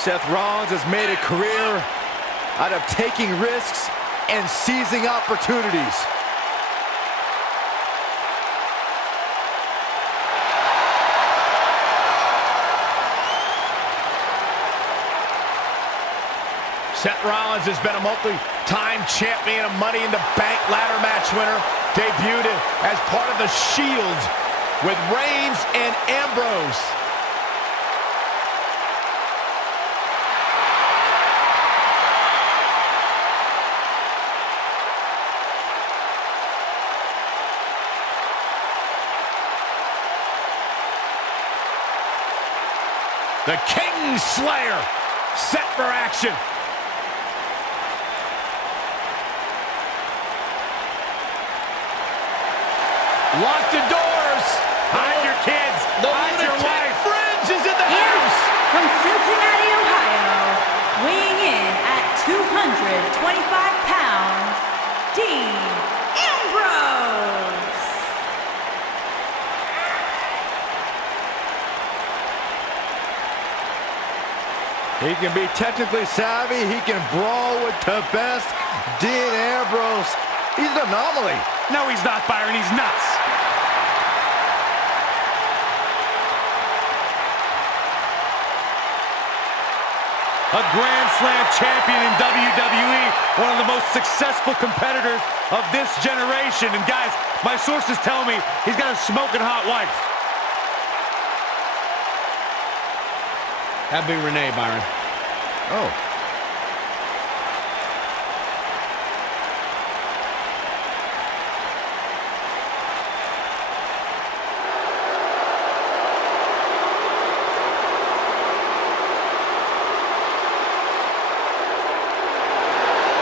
Seth Rollins has made a career out of taking risks and seizing opportunities. Seth Rollins has been a multi-time champion, a Money in the Bank ladder match winner. Debuted as part of the Shield with Reigns and Ambrose. The King Slayer set for action. Lock the doors. Hide your kids. Hide your wife. Fridge is in the house. From Cincinnati, Ohio, weighing in at 225 pounds, Dean Ambrose. He can be technically savvy. He can brawl with the best. Dean Ambrose, he's an anomaly. No, he's not, Byron. He's nuts. A Grand Slam champion in WWE, one of the most successful competitors of this generation. And guys, my sources tell me he's got a smoking hot wife. That'd be Renee, Byron. Oh.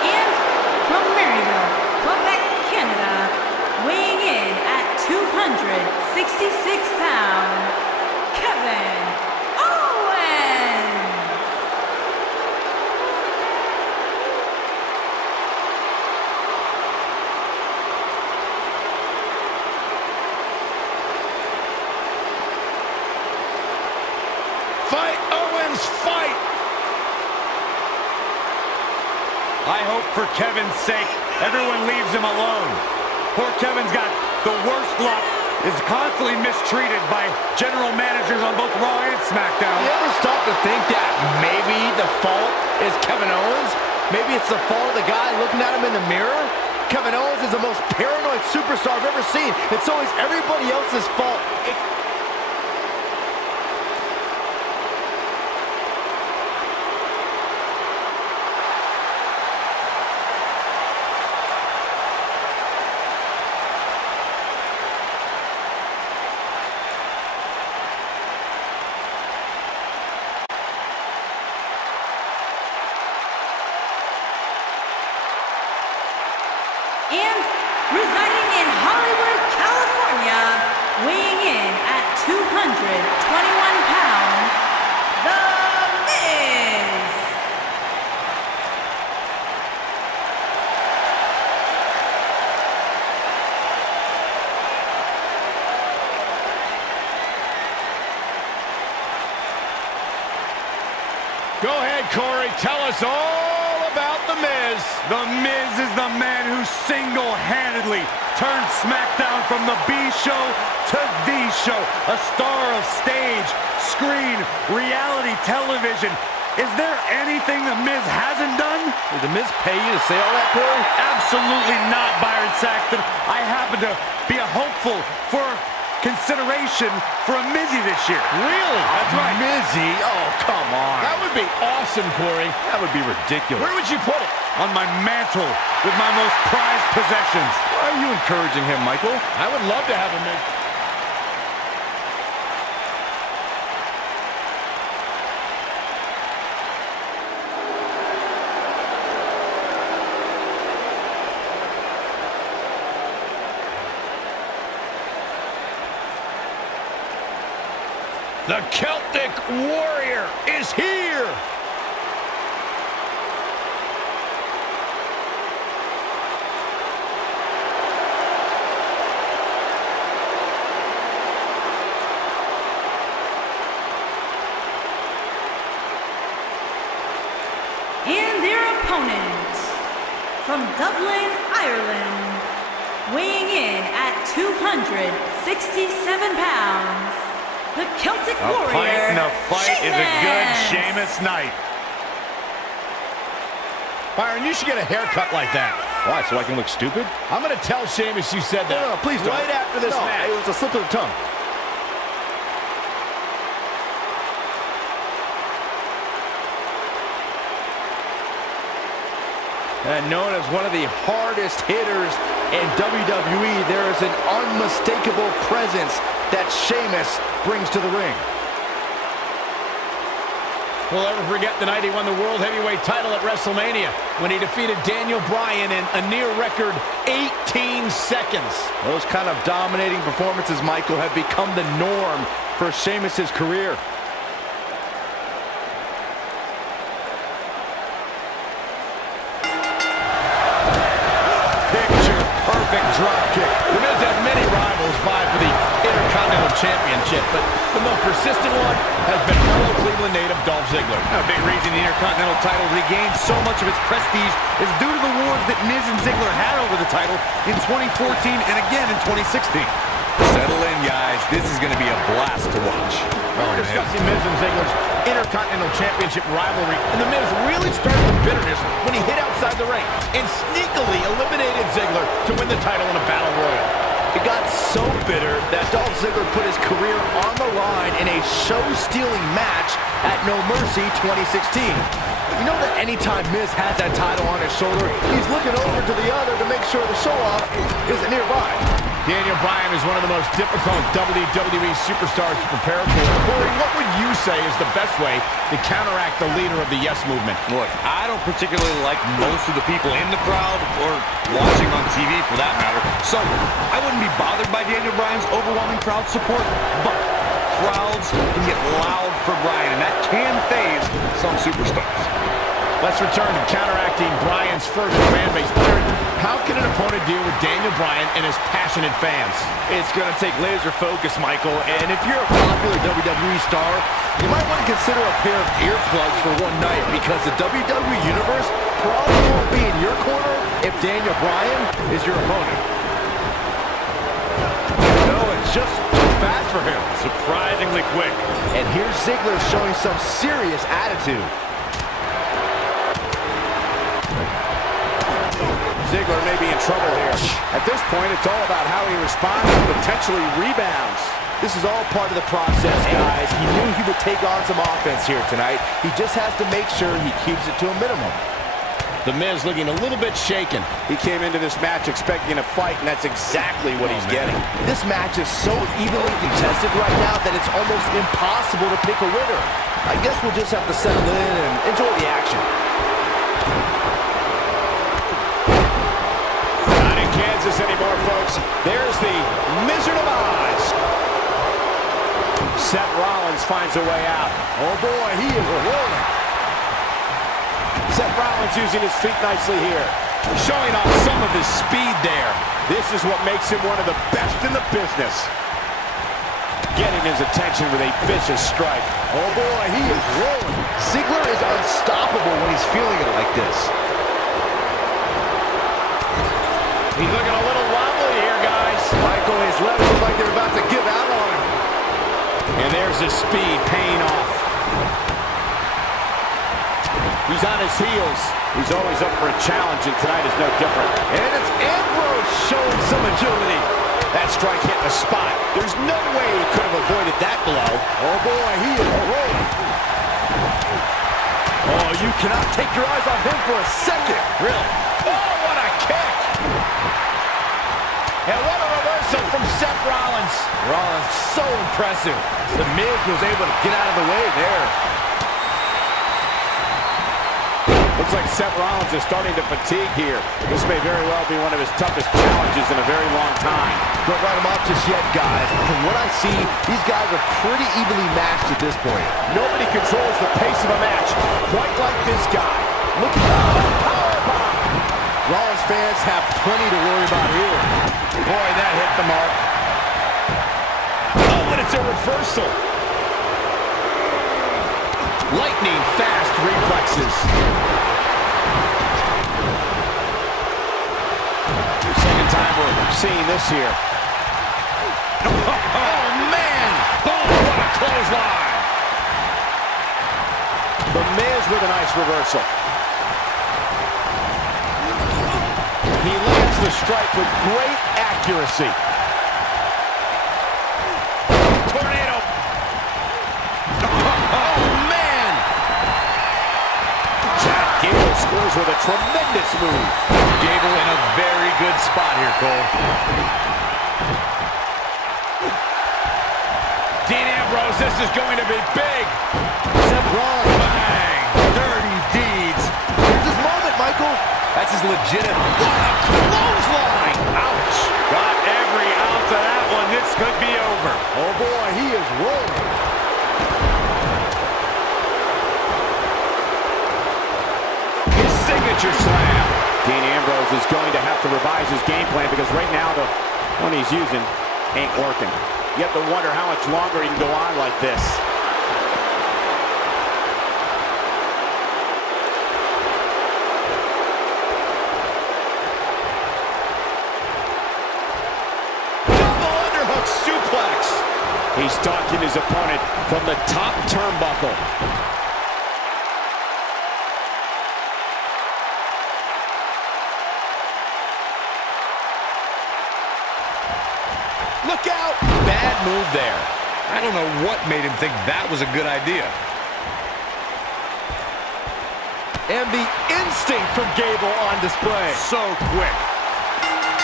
And from Maryville, Quebec, Canada, weighing in at 266 pounds, Kevin Owens. Fight, Owens, fight. I hope for Kevin's sake, everyone leaves him alone. Poor Kevin's got the worst luck, is constantly mistreated by general managers on both Raw and SmackDown. You ever stop to think that maybe the fault is Kevin Owens? Maybe it's the fault of the guy looking at him in the mirror? Kevin Owens is the most paranoid superstar I've ever seen. It's always everybody else's fault. And residing in Hollywood, California, weighing in at 221 pounds, The Miz. Go ahead, Corey. Tell us all about The Miz. The Miz is the man who single-handedly turned SmackDown from the B show to the show. A star of stage, screen, reality television. Is there anything The Miz hasn't done? Did The Miz pay you to say all that, Corey? Absolutely not, Byron Saxton. I happen to be a hopeful for consideration for a Mizzy this year. Really? That's right. Mizzy? Oh, come on. That would be awesome, Corey. That would be ridiculous. Where would you put it? On my mantle with my most prized possessions. Why are you encouraging him, Michael? I would love to have him in. The Celtic Warrior is here. And their opponent, from Dublin, Ireland, weighing in at 267 pounds, the Celtic Warrior, A pint and a fight is a good Sheamus. Sheamus night. Byron, you should get a haircut like that. Why, so I can look stupid? I'm going to tell Sheamus you said that. No, please don't. Right after this match. It was a slip of the tongue. And known as one of the hardest hitters in WWE, there is an unmistakable presence that Sheamus brings to the ring. We'll ever forget the night he won the World Heavyweight title at WrestleMania when he defeated Daniel Bryan in a near-record 18 seconds. Those kind of dominating performances, Michael, have become the norm for Sheamus's career. Picture-perfect dropkick. The Miz had many rivals vie for the Intercontinental Championship, but the most persistent one has been fellow Cleveland native Dolph Ziggler. A big reason the Intercontinental title regained so much of its prestige is due to the wars that Miz and Ziggler had over the title in 2014 and again in 2016. Settle in, guys. This is going to be a blast to watch. We're discussing Miz and Ziggler's Intercontinental Championship rivalry, and the Miz really started with bitterness when he hit outside the ring and sneakily eliminated Ziggler to win the title in a battle royal. It got so bitter that Dolph Ziggler put his career on the line in a show-stealing match at No Mercy 2016. You know that anytime Miz has that title on his shoulder, he's looking over to the other to make sure the show-off isn't nearby. Daniel Bryan is one of the most difficult WWE superstars to prepare for. Corey, what would you say is the best way to counteract the leader of the Yes Movement? Look, I don't particularly like most of the people in the crowd or watching on TV for that matter, so I wouldn't be bothered by Daniel Bryan's overwhelming crowd support, but crowds can get loud for Bryan, and that can phase some superstars. Let's return to counteracting Bryan's fervent fan base. Byron, how can an opponent deal with Daniel Bryan and his passionate fans? It's going to take laser focus, Michael, and if you're a popular WWE star, you might want to consider a pair of earplugs for one night, because the WWE Universe probably won't be in your corner if Daniel Bryan is your opponent. No, it's just too fast for him. Surprisingly quick. And here's Ziggler showing some serious attitude. Ziggler may be in trouble here. At this point, it's all about how he responds and potentially rebounds. This is all part of the process, guys. He knew he would take on some offense here tonight. He just has to make sure he keeps it to a minimum. The Miz looking a little bit shaken. He came into this match expecting a fight, and that's exactly what he's getting. This match is so evenly contested right now that it's almost impossible to pick a winner. I guess we'll just have to settle in and enjoy the action. Kansas anymore, folks. There's the Wizard of Oz. Seth Rollins finds a way out. Oh boy, he is rolling. Seth Rollins using his feet nicely here. Showing off some of his speed there. This is what makes him one of the best in the business. Getting his attention with a vicious strike. Oh boy, he is rolling. Ziggler is unstoppable when he's feeling it like this. He's looking a little wobbly here, guys. Michael, his legs look like they're about to give out on him. And there's his speed paying off. He's on his heels. He's always up for a challenge, and tonight is no different. And it's Ambrose showing some agility. That strike hit the spot. There's no way he could have avoided that blow. Oh boy, he is rolling. Oh, you cannot take your eyes off him for a second. Really? Oh, what a kick! And what a reversal from Seth Rollins. Rollins, so impressive. The Miz was able to get out of the way there. Looks like Seth Rollins is starting to fatigue here. This may very well be one of his toughest challenges in a very long time. Don't write him off just yet, guys. From what I see, these guys are pretty evenly matched at this point. Nobody controls the pace of a match quite like this guy. Looking at the powerbomb. Rollins fans have plenty to worry about here. Boy, that hit the mark. Oh, and it's a reversal. Lightning fast reflexes. Second time we're seeing this here. Oh, man! Boom, what a clothesline. The Miz with a nice reversal. He lands the strike with great accuracy. Tornado. Oh, man! Chad Gable scores with a tremendous move. Gable in a very good spot here, Cole. Dean Ambrose, this is going to be big. Seth Rollins. Bang! Dirty deeds. Here's his moment, Michael. That's his legitimate. What a clothesline. Ouch. Got every ounce of that one. This could be over. Oh, boy, he is rolling. His signature slam. Dean Ambrose is going to have to revise his game plan because right now the one he's using ain't working. You have to wonder how much longer he can go on like this. Double underhook suplex. He's stalking his opponent from the top turnbuckle. Look out. Bad move there. I don't know what made him think that was a good idea. And the instinct from Gable on display. So quick.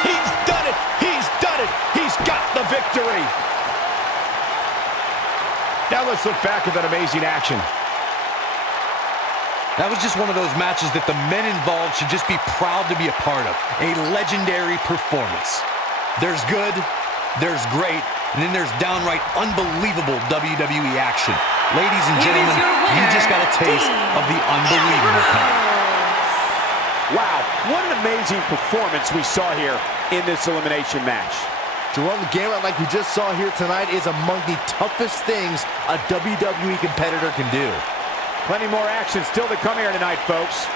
He's done it. He's done it. He's got the victory. Now let's look back at that amazing action. That was just one of those matches that the men involved should just be proud to be a part of. A legendary performance. There's good, there's great, and then there's downright unbelievable WWE action. Ladies and gentlemen, you just got a taste of the unbelievable kind. Wow, what an amazing performance we saw here in this elimination match. To run the gamut like we just saw here tonight is among the toughest things a WWE competitor can do. Plenty more action still to come here tonight, folks.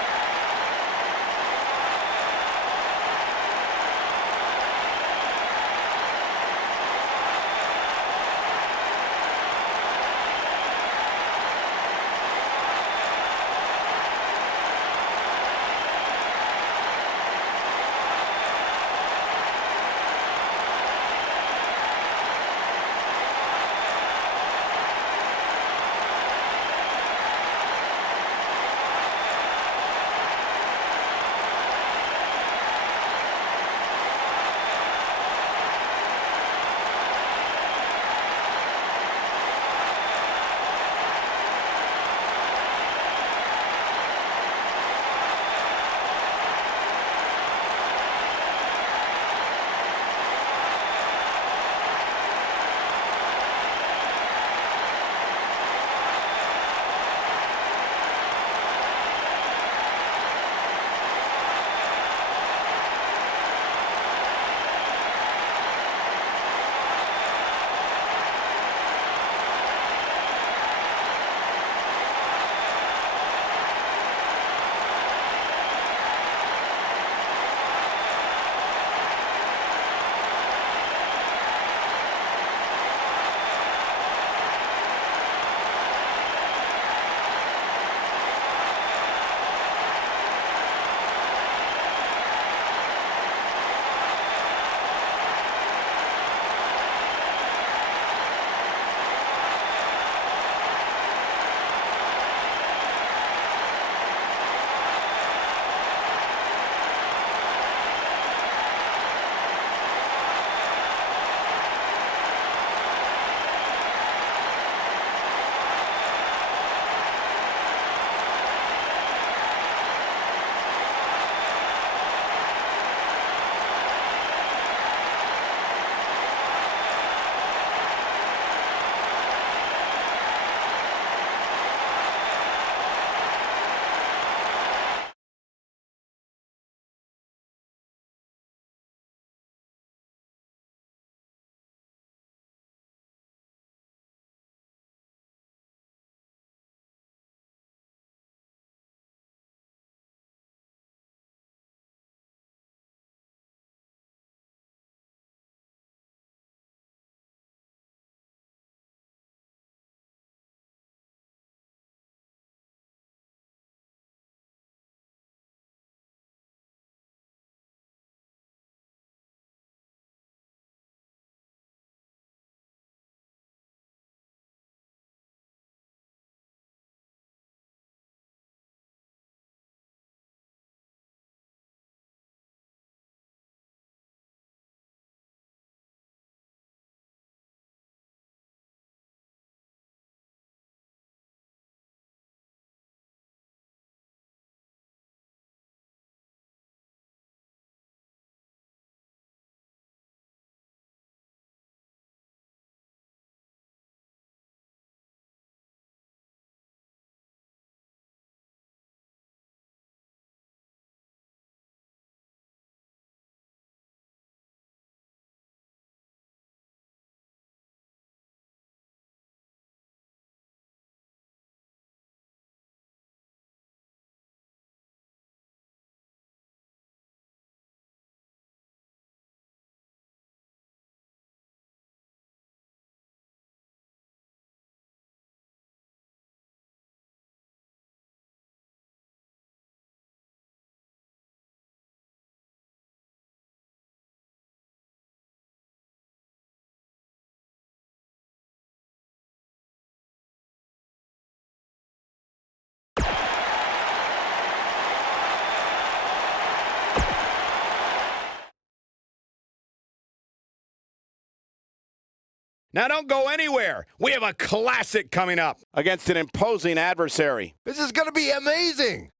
Now don't go anywhere. We have a classic coming up. Against an imposing adversary. This is going to be amazing.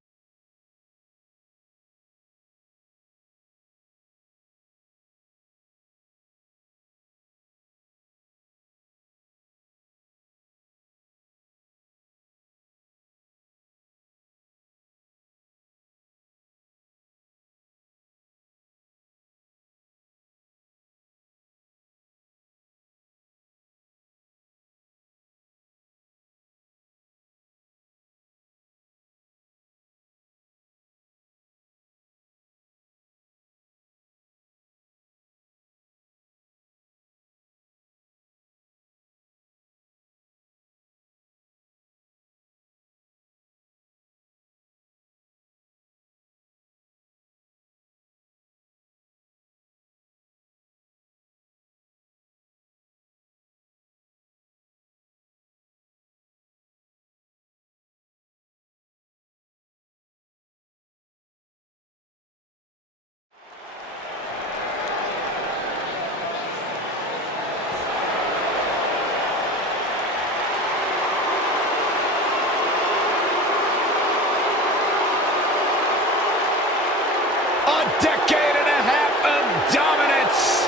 A decade and a half of dominance.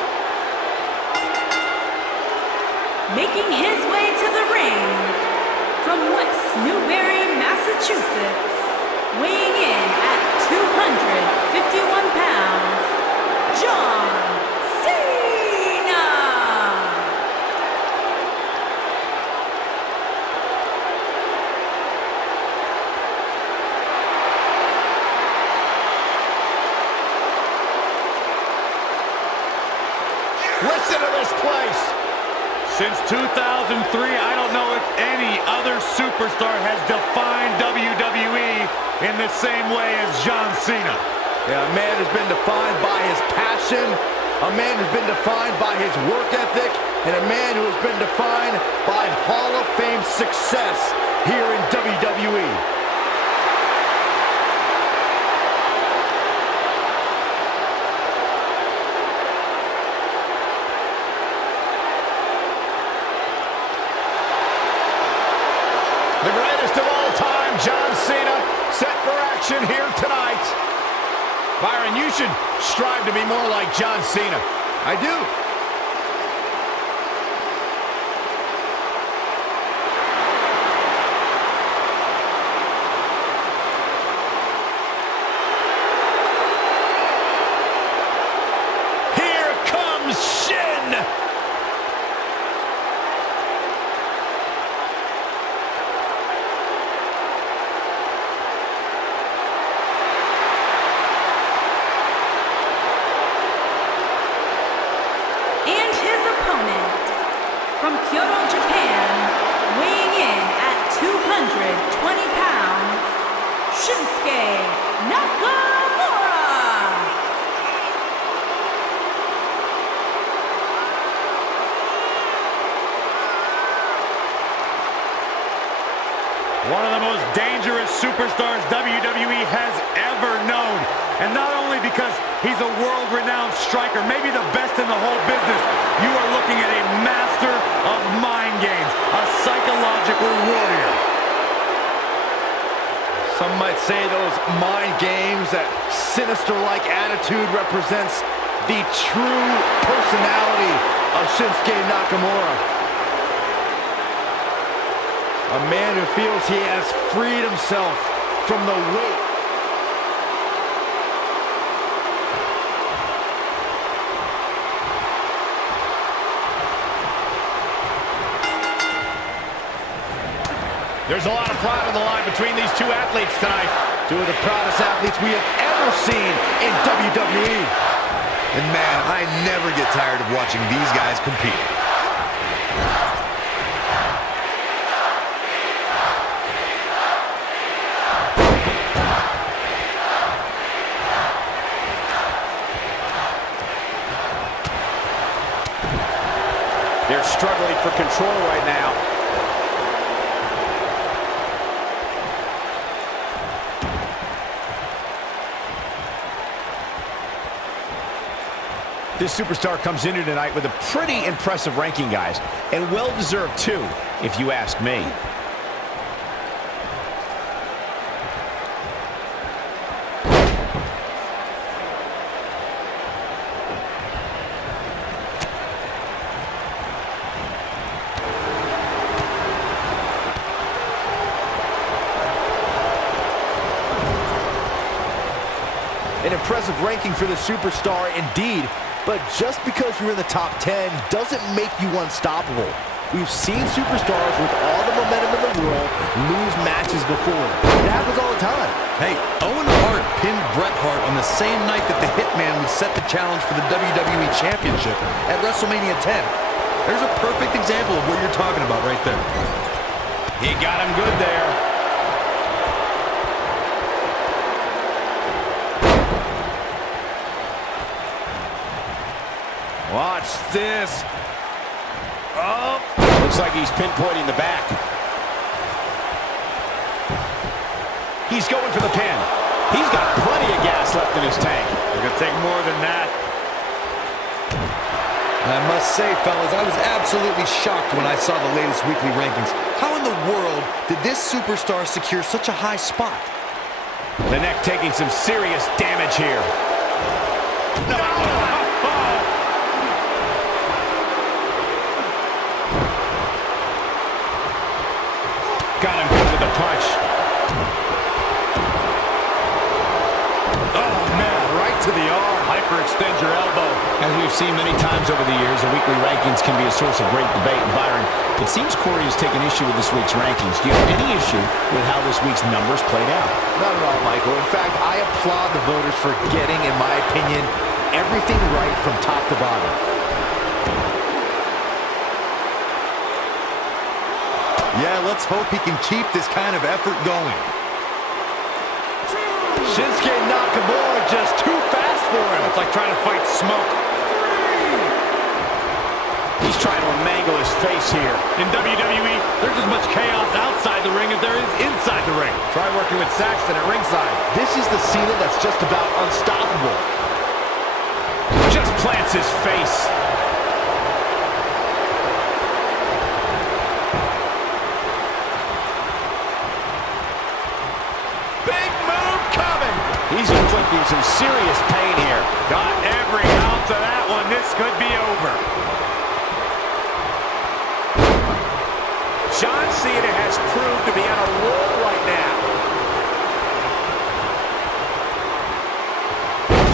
Making his way to the ring from West Newbury, Massachusetts, weighing in at 251 pounds, John Cena! Listen to this place. Since 2003, I don't know if any other superstar has defined WWE in the same way as John Cena. Yeah, a man who's been defined by his passion, a man who's been defined by his work ethic, and a man who has been defined by Hall of Fame success here in WWE. The greatest of all time, John Cena, set for action here tonight. Byron, you should strive to be more like John Cena. I do. Here comes Shin. And his opponent from Kyoto, Japan, weighing in at 220 pounds, Shinsuke Nakamura! One of the most dangerous superstars WWE has ever known. And not only because he's a world-renowned striker, maybe the best in the whole business, you are looking at a master of mind games, a psychological warrior. Some might say those mind games, that sinister-like attitude represents the true personality of Shinsuke Nakamura. A man who feels he has freed himself from the weight There's a lot of pride on the line between these two athletes tonight. Two of the proudest athletes we have ever seen in WWE. And man, I never get tired of watching these guys compete. They're struggling for control right now. This superstar comes into tonight with a pretty impressive ranking, guys, and well-deserved too, if you ask me. An impressive ranking for the superstar indeed, but just because you're in the top 10 doesn't make you unstoppable. We've seen superstars with all the momentum in the world lose matches before. It happens all the time. Hey, Owen Hart pinned Bret Hart on the same night that the Hitman would set the challenge for the WWE Championship at WrestleMania 10. There's a perfect example of what you're talking about right there. He got him good there. Watch this. Oh. Looks like he's pinpointing the back. He's going for the pin. He's got plenty of gas left in his tank. It's going to take more than that. I must say, fellas, I was absolutely shocked when I saw the latest weekly rankings. How in the world did this superstar secure such a high spot? The neck taking some serious damage here. No. Got him good with the punch. Oh, man, right to the arm. Hyperextend your elbow. As we've seen many times over the years, the weekly rankings can be a source of great debate. And Byron, it seems Corey has taken issue with this week's rankings. Do you have any issue with how this week's numbers played out? Not at all, Michael. In fact, I applaud the voters for getting, in my opinion, everything right from top to bottom. Yeah, let's hope he can keep this kind of effort going. Shinsuke Nakamura just too fast for him. It's like trying to fight smoke. He's trying to mangle his face here. In WWE, there's as much chaos outside the ring as there is inside the ring. Try working with Saxton at ringside. This is the Cena that's just about unstoppable. Just plants his face. He's inflicting some serious pain here. Got every ounce of that one. This could be over. John Cena has proved to be on a roll right now.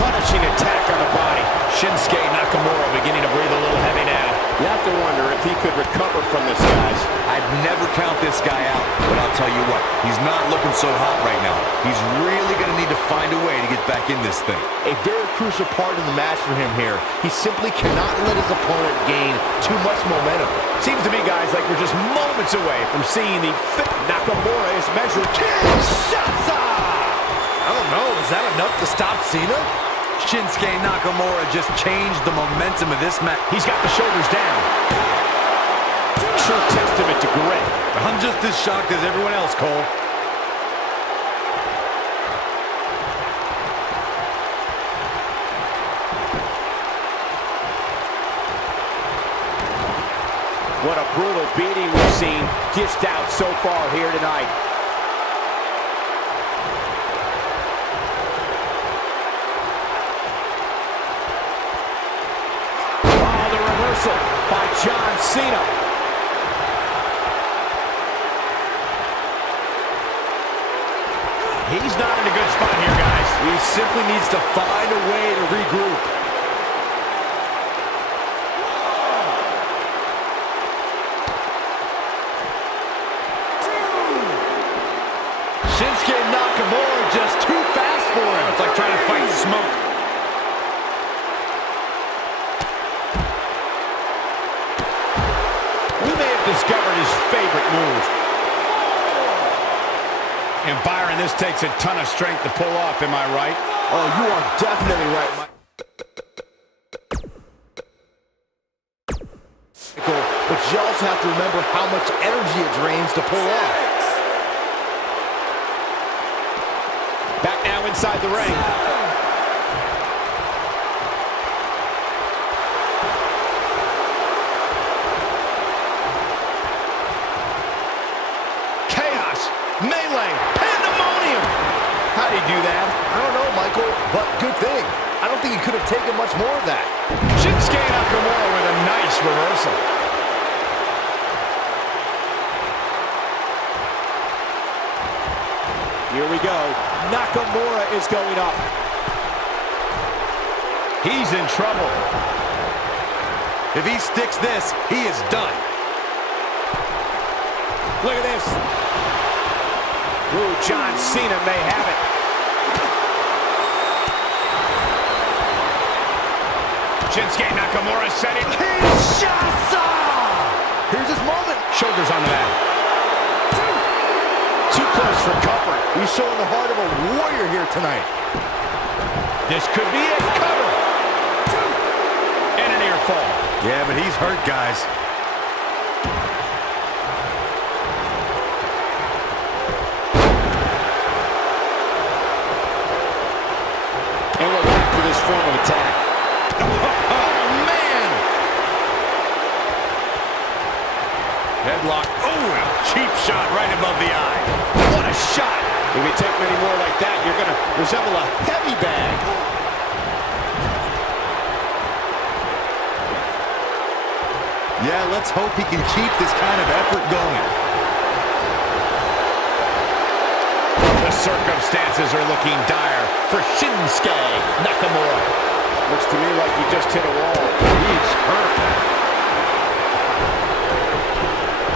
Punishing attack on the body. Shinsuke Nakamura beginning to breathe a little heavy now. You have to wonder if he could recover from this, guys. I'd never count this guy out, but I'll tell you what, he's not looking so hot right now. He's really going to need to find a way to get back in this thing. A very crucial part of the match for him here. He simply cannot let his opponent gain too much momentum. Seems to me, guys, like we're just moments away from seeing the fit. Nakamura is measured. Kinshasa! I don't know, is that enough to stop Cena? Shinsuke Nakamura just changed the momentum of this match. He's got the shoulders down. True testament to grit. I'm just as shocked as everyone else, Cole. What a brutal beating we've seen dished out so far here tonight. Oh, the reversal by John Cena. He's not in a good spot here, guys. He simply needs to find a way to regroup. Shinsuke Nakamura just too fast for him. It's like trying to fight smoke. We may have discovered his favorite move. And Byron, this takes a ton of strength to pull off, am I right? Oh, you are definitely right, Michael. But you also have to remember how much energy it drains to pull off. Back now inside the ring. Melee. Pandemonium. How'd he do that? I don't know, Michael, but good thing. I don't think he could have taken much more of that. Shinsuke Nakamura with a nice reversal. Here we go. Nakamura is going up. He's in trouble. If he sticks this, he is done. Look at this. Ooh, John Cena may have it. Shinsuke Nakamura setting. Kinshasa! Here's his moment. Shoulders on the mat. Too close for comfort. He's showing the heart of a warrior here tonight. This could be it. Cover. And a near fall. Yeah, but he's hurt, guys. And we're back to this form of attack. Oh, man. Headlock. Oh, a cheap shot right above the eye. What a shot. If you take many more like that, you're going to resemble a heavy bag. Yeah, let's hope he can keep this kind of effort going. The circumstances are looking dire for Shinsuke Nakamura. Looks to me like he just hit a wall. He's hurt.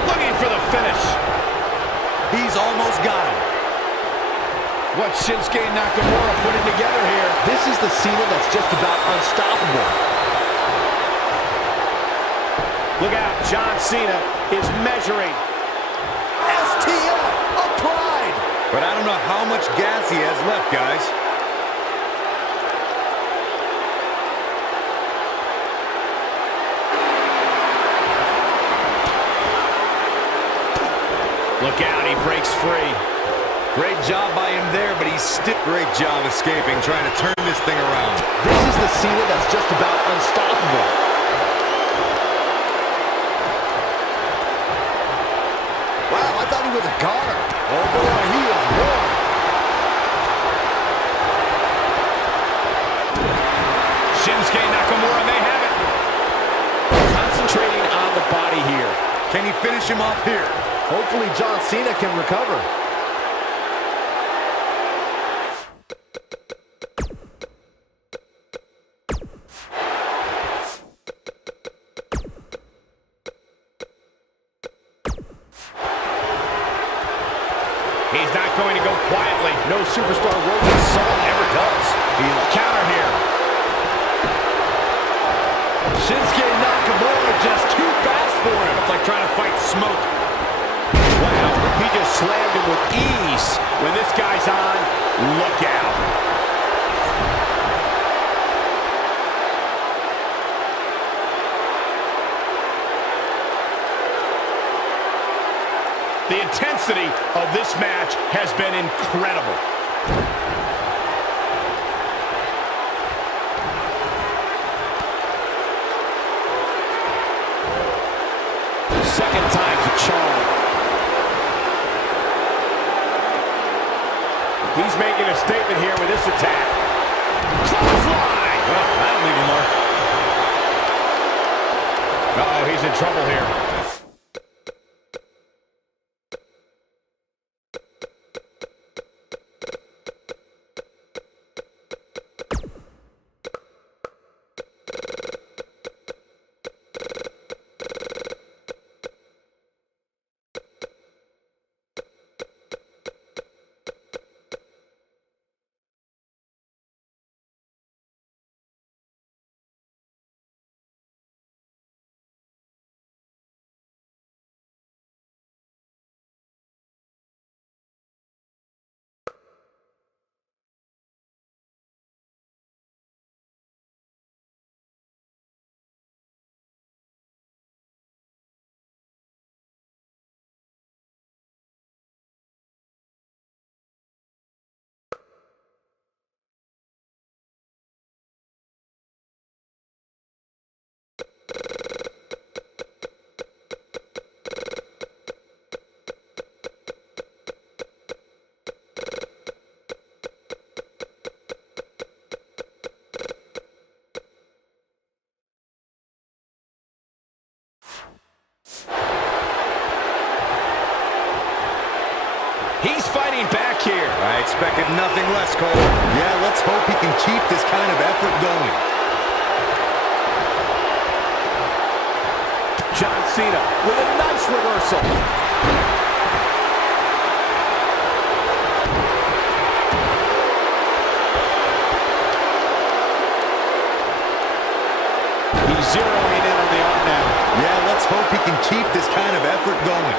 Looking for the finish. He's almost got him. What's Shinsuke Nakamura putting together here? This is the Cena that's just about unstoppable. Look out, John Cena is measuring. STF applied. But I don't know how much gas he has left, guys. Look out, he breaks free. Great job by him there, but he's still great job escaping, trying to turn this thing around. This is the Cena that's just about unstoppable. Wow, I thought he was a goner. Oh boy, he is warm. Shinsuke Nakamura may have it. Concentrating on the body here. Can he finish him off here? Hopefully John Cena can recover. He's not going to go quietly. No superstar worth his salt ever does. Counter here. Shinsuke Nakamura just too fast for him. It's like trying to fight smoke. Wow, he just slammed him with ease. When this guy's on, look out. The intensity of this match has been incredible. Second time's a charm. He's making a statement here with this attack. Clothesline! Well, that'll leave a mark. Uh-oh, he's in trouble here. He's fighting back here. I expected nothing less, Cole. Yeah, let's hope he can keep this kind of effort going. John Cena with a nice reversal. He's zeroing in on the arm now. Yeah, let's hope he can keep this kind of effort going.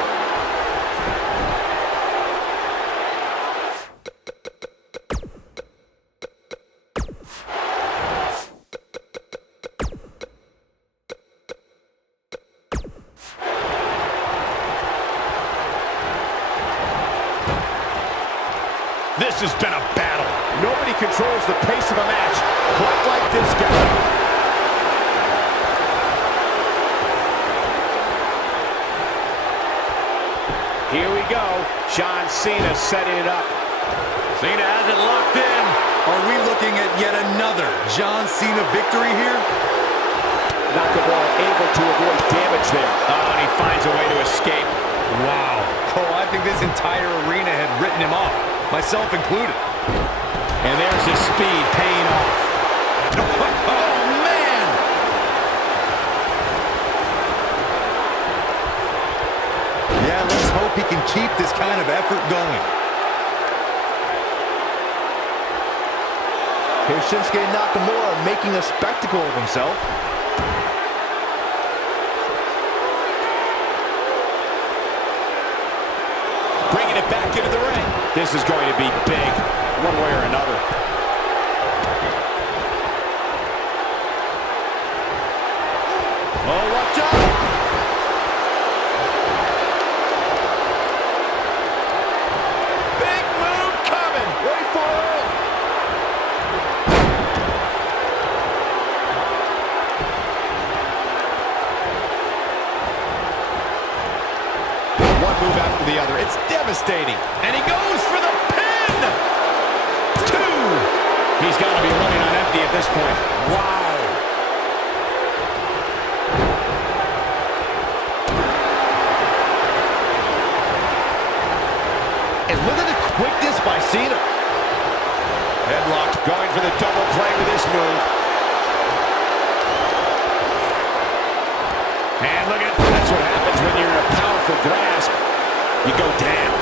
This has been a battle. Nobody controls the pace of a match quite like this guy. Here we go. John Cena setting it up. Cena has it locked in. Are we looking at yet another John Cena victory here? Nakamura able to avoid damage there. Oh, and he finds a way to escape. Wow. Cole, I think this entire arena had written him off, myself included. And there's his speed paying off. Oh, man! Yeah, let's hope he can keep this kind of effort going. Here's Shinsuke Nakamura making a spectacle of himself. Bringing it back into the ring. This is going to be big, one way or another. Oh, watch out! Big move coming. Wait for it. One move after the other. It's devastating. And he goes for the pin! 2! He's got to be running on empty at this point. Wow! And look at the quickness by Cena. Headlock going for the double play with this move. And look at... That's what happens when you're in a powerful grasp. You go down.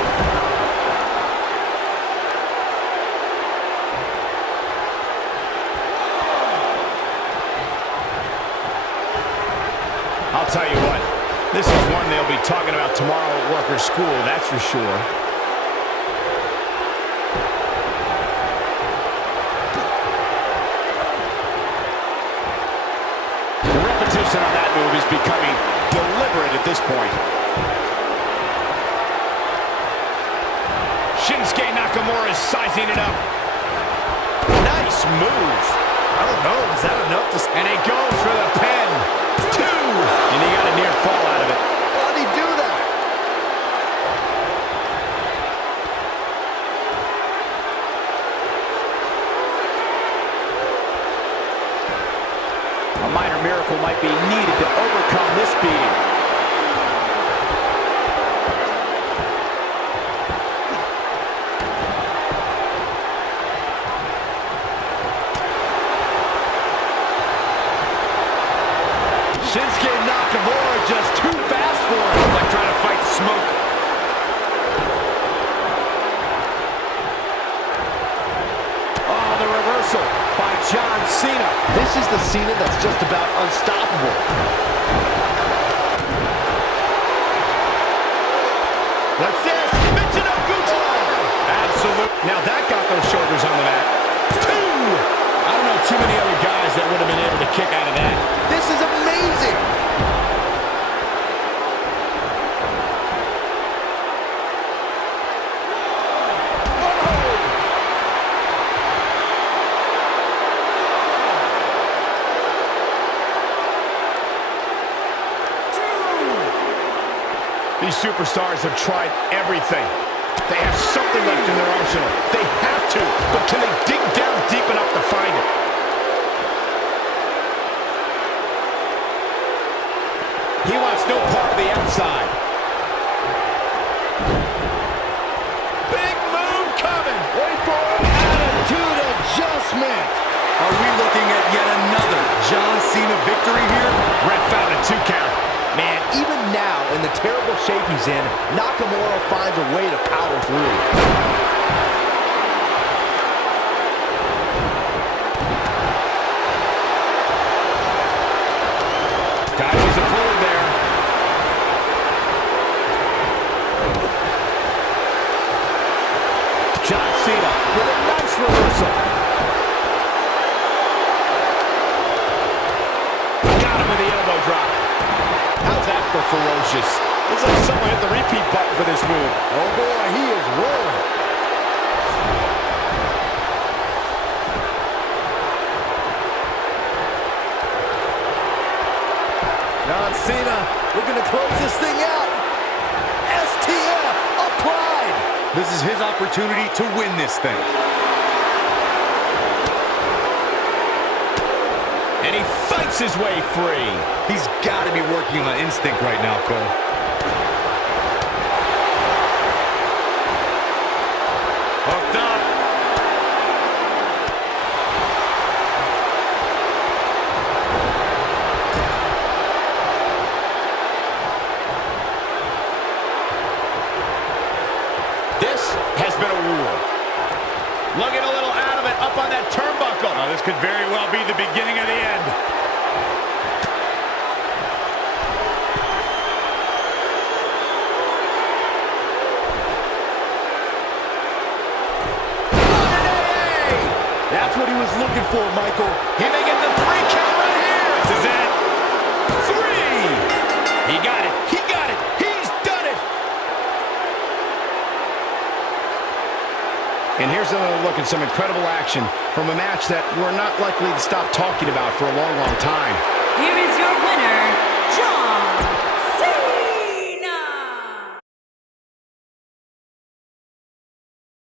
I'll tell you what, this is one they'll be talking about tomorrow at work or school, that's for sure. The repetition on that move is becoming deliberate at this point. Shinsuke Nakamura is sizing it up. Nice move. I don't know, is that enough to... And he goes for the pin. 2! And he got a near fall out of it. How did he do that? A minor miracle might be needed to overcome this beating. Shinsuke Nakamura just too fast for him. It's like trying to fight smoke. Oh, the reversal by John Cena. This is the Cena that's just about unstoppable. What's this? Michinoku! Absolute. Now that got those shoulders on the mat. 2! I don't know too many other guys that would have been able to kick out of that. This is amazing. These superstars have tried everything. They have something left in their arsenal. They have to, but can they dig down deep enough to find it? He wants no part of the outside. victory here? Ref found a 2 count. Man, even now, in the terrible shape he's in, Nakamura finds a way to power through. Dodges a bullet there. John Cena with a nice reversal. Got him with the elbow drop. How's that for ferocious? Looks like someone hit the repeat button for this move. Oh boy, he is rolling. John Cena looking to close this thing out. STF applied. This is his opportunity to win this thing. And he fights his way free. He's got to be working on instinct right now, Cole. Hooked up. This has been a war. Looking a little out of it, up on that turnbuckle. Oh, this could very well be the beginning of the end. That's what he was looking for, Michael. He may get the 3 count right here. This is it. 3. He got it. He got it. He's done it. And here's another look at some incredible action from a match that we're not likely to stop talking about for a long, long time. Here is your winner,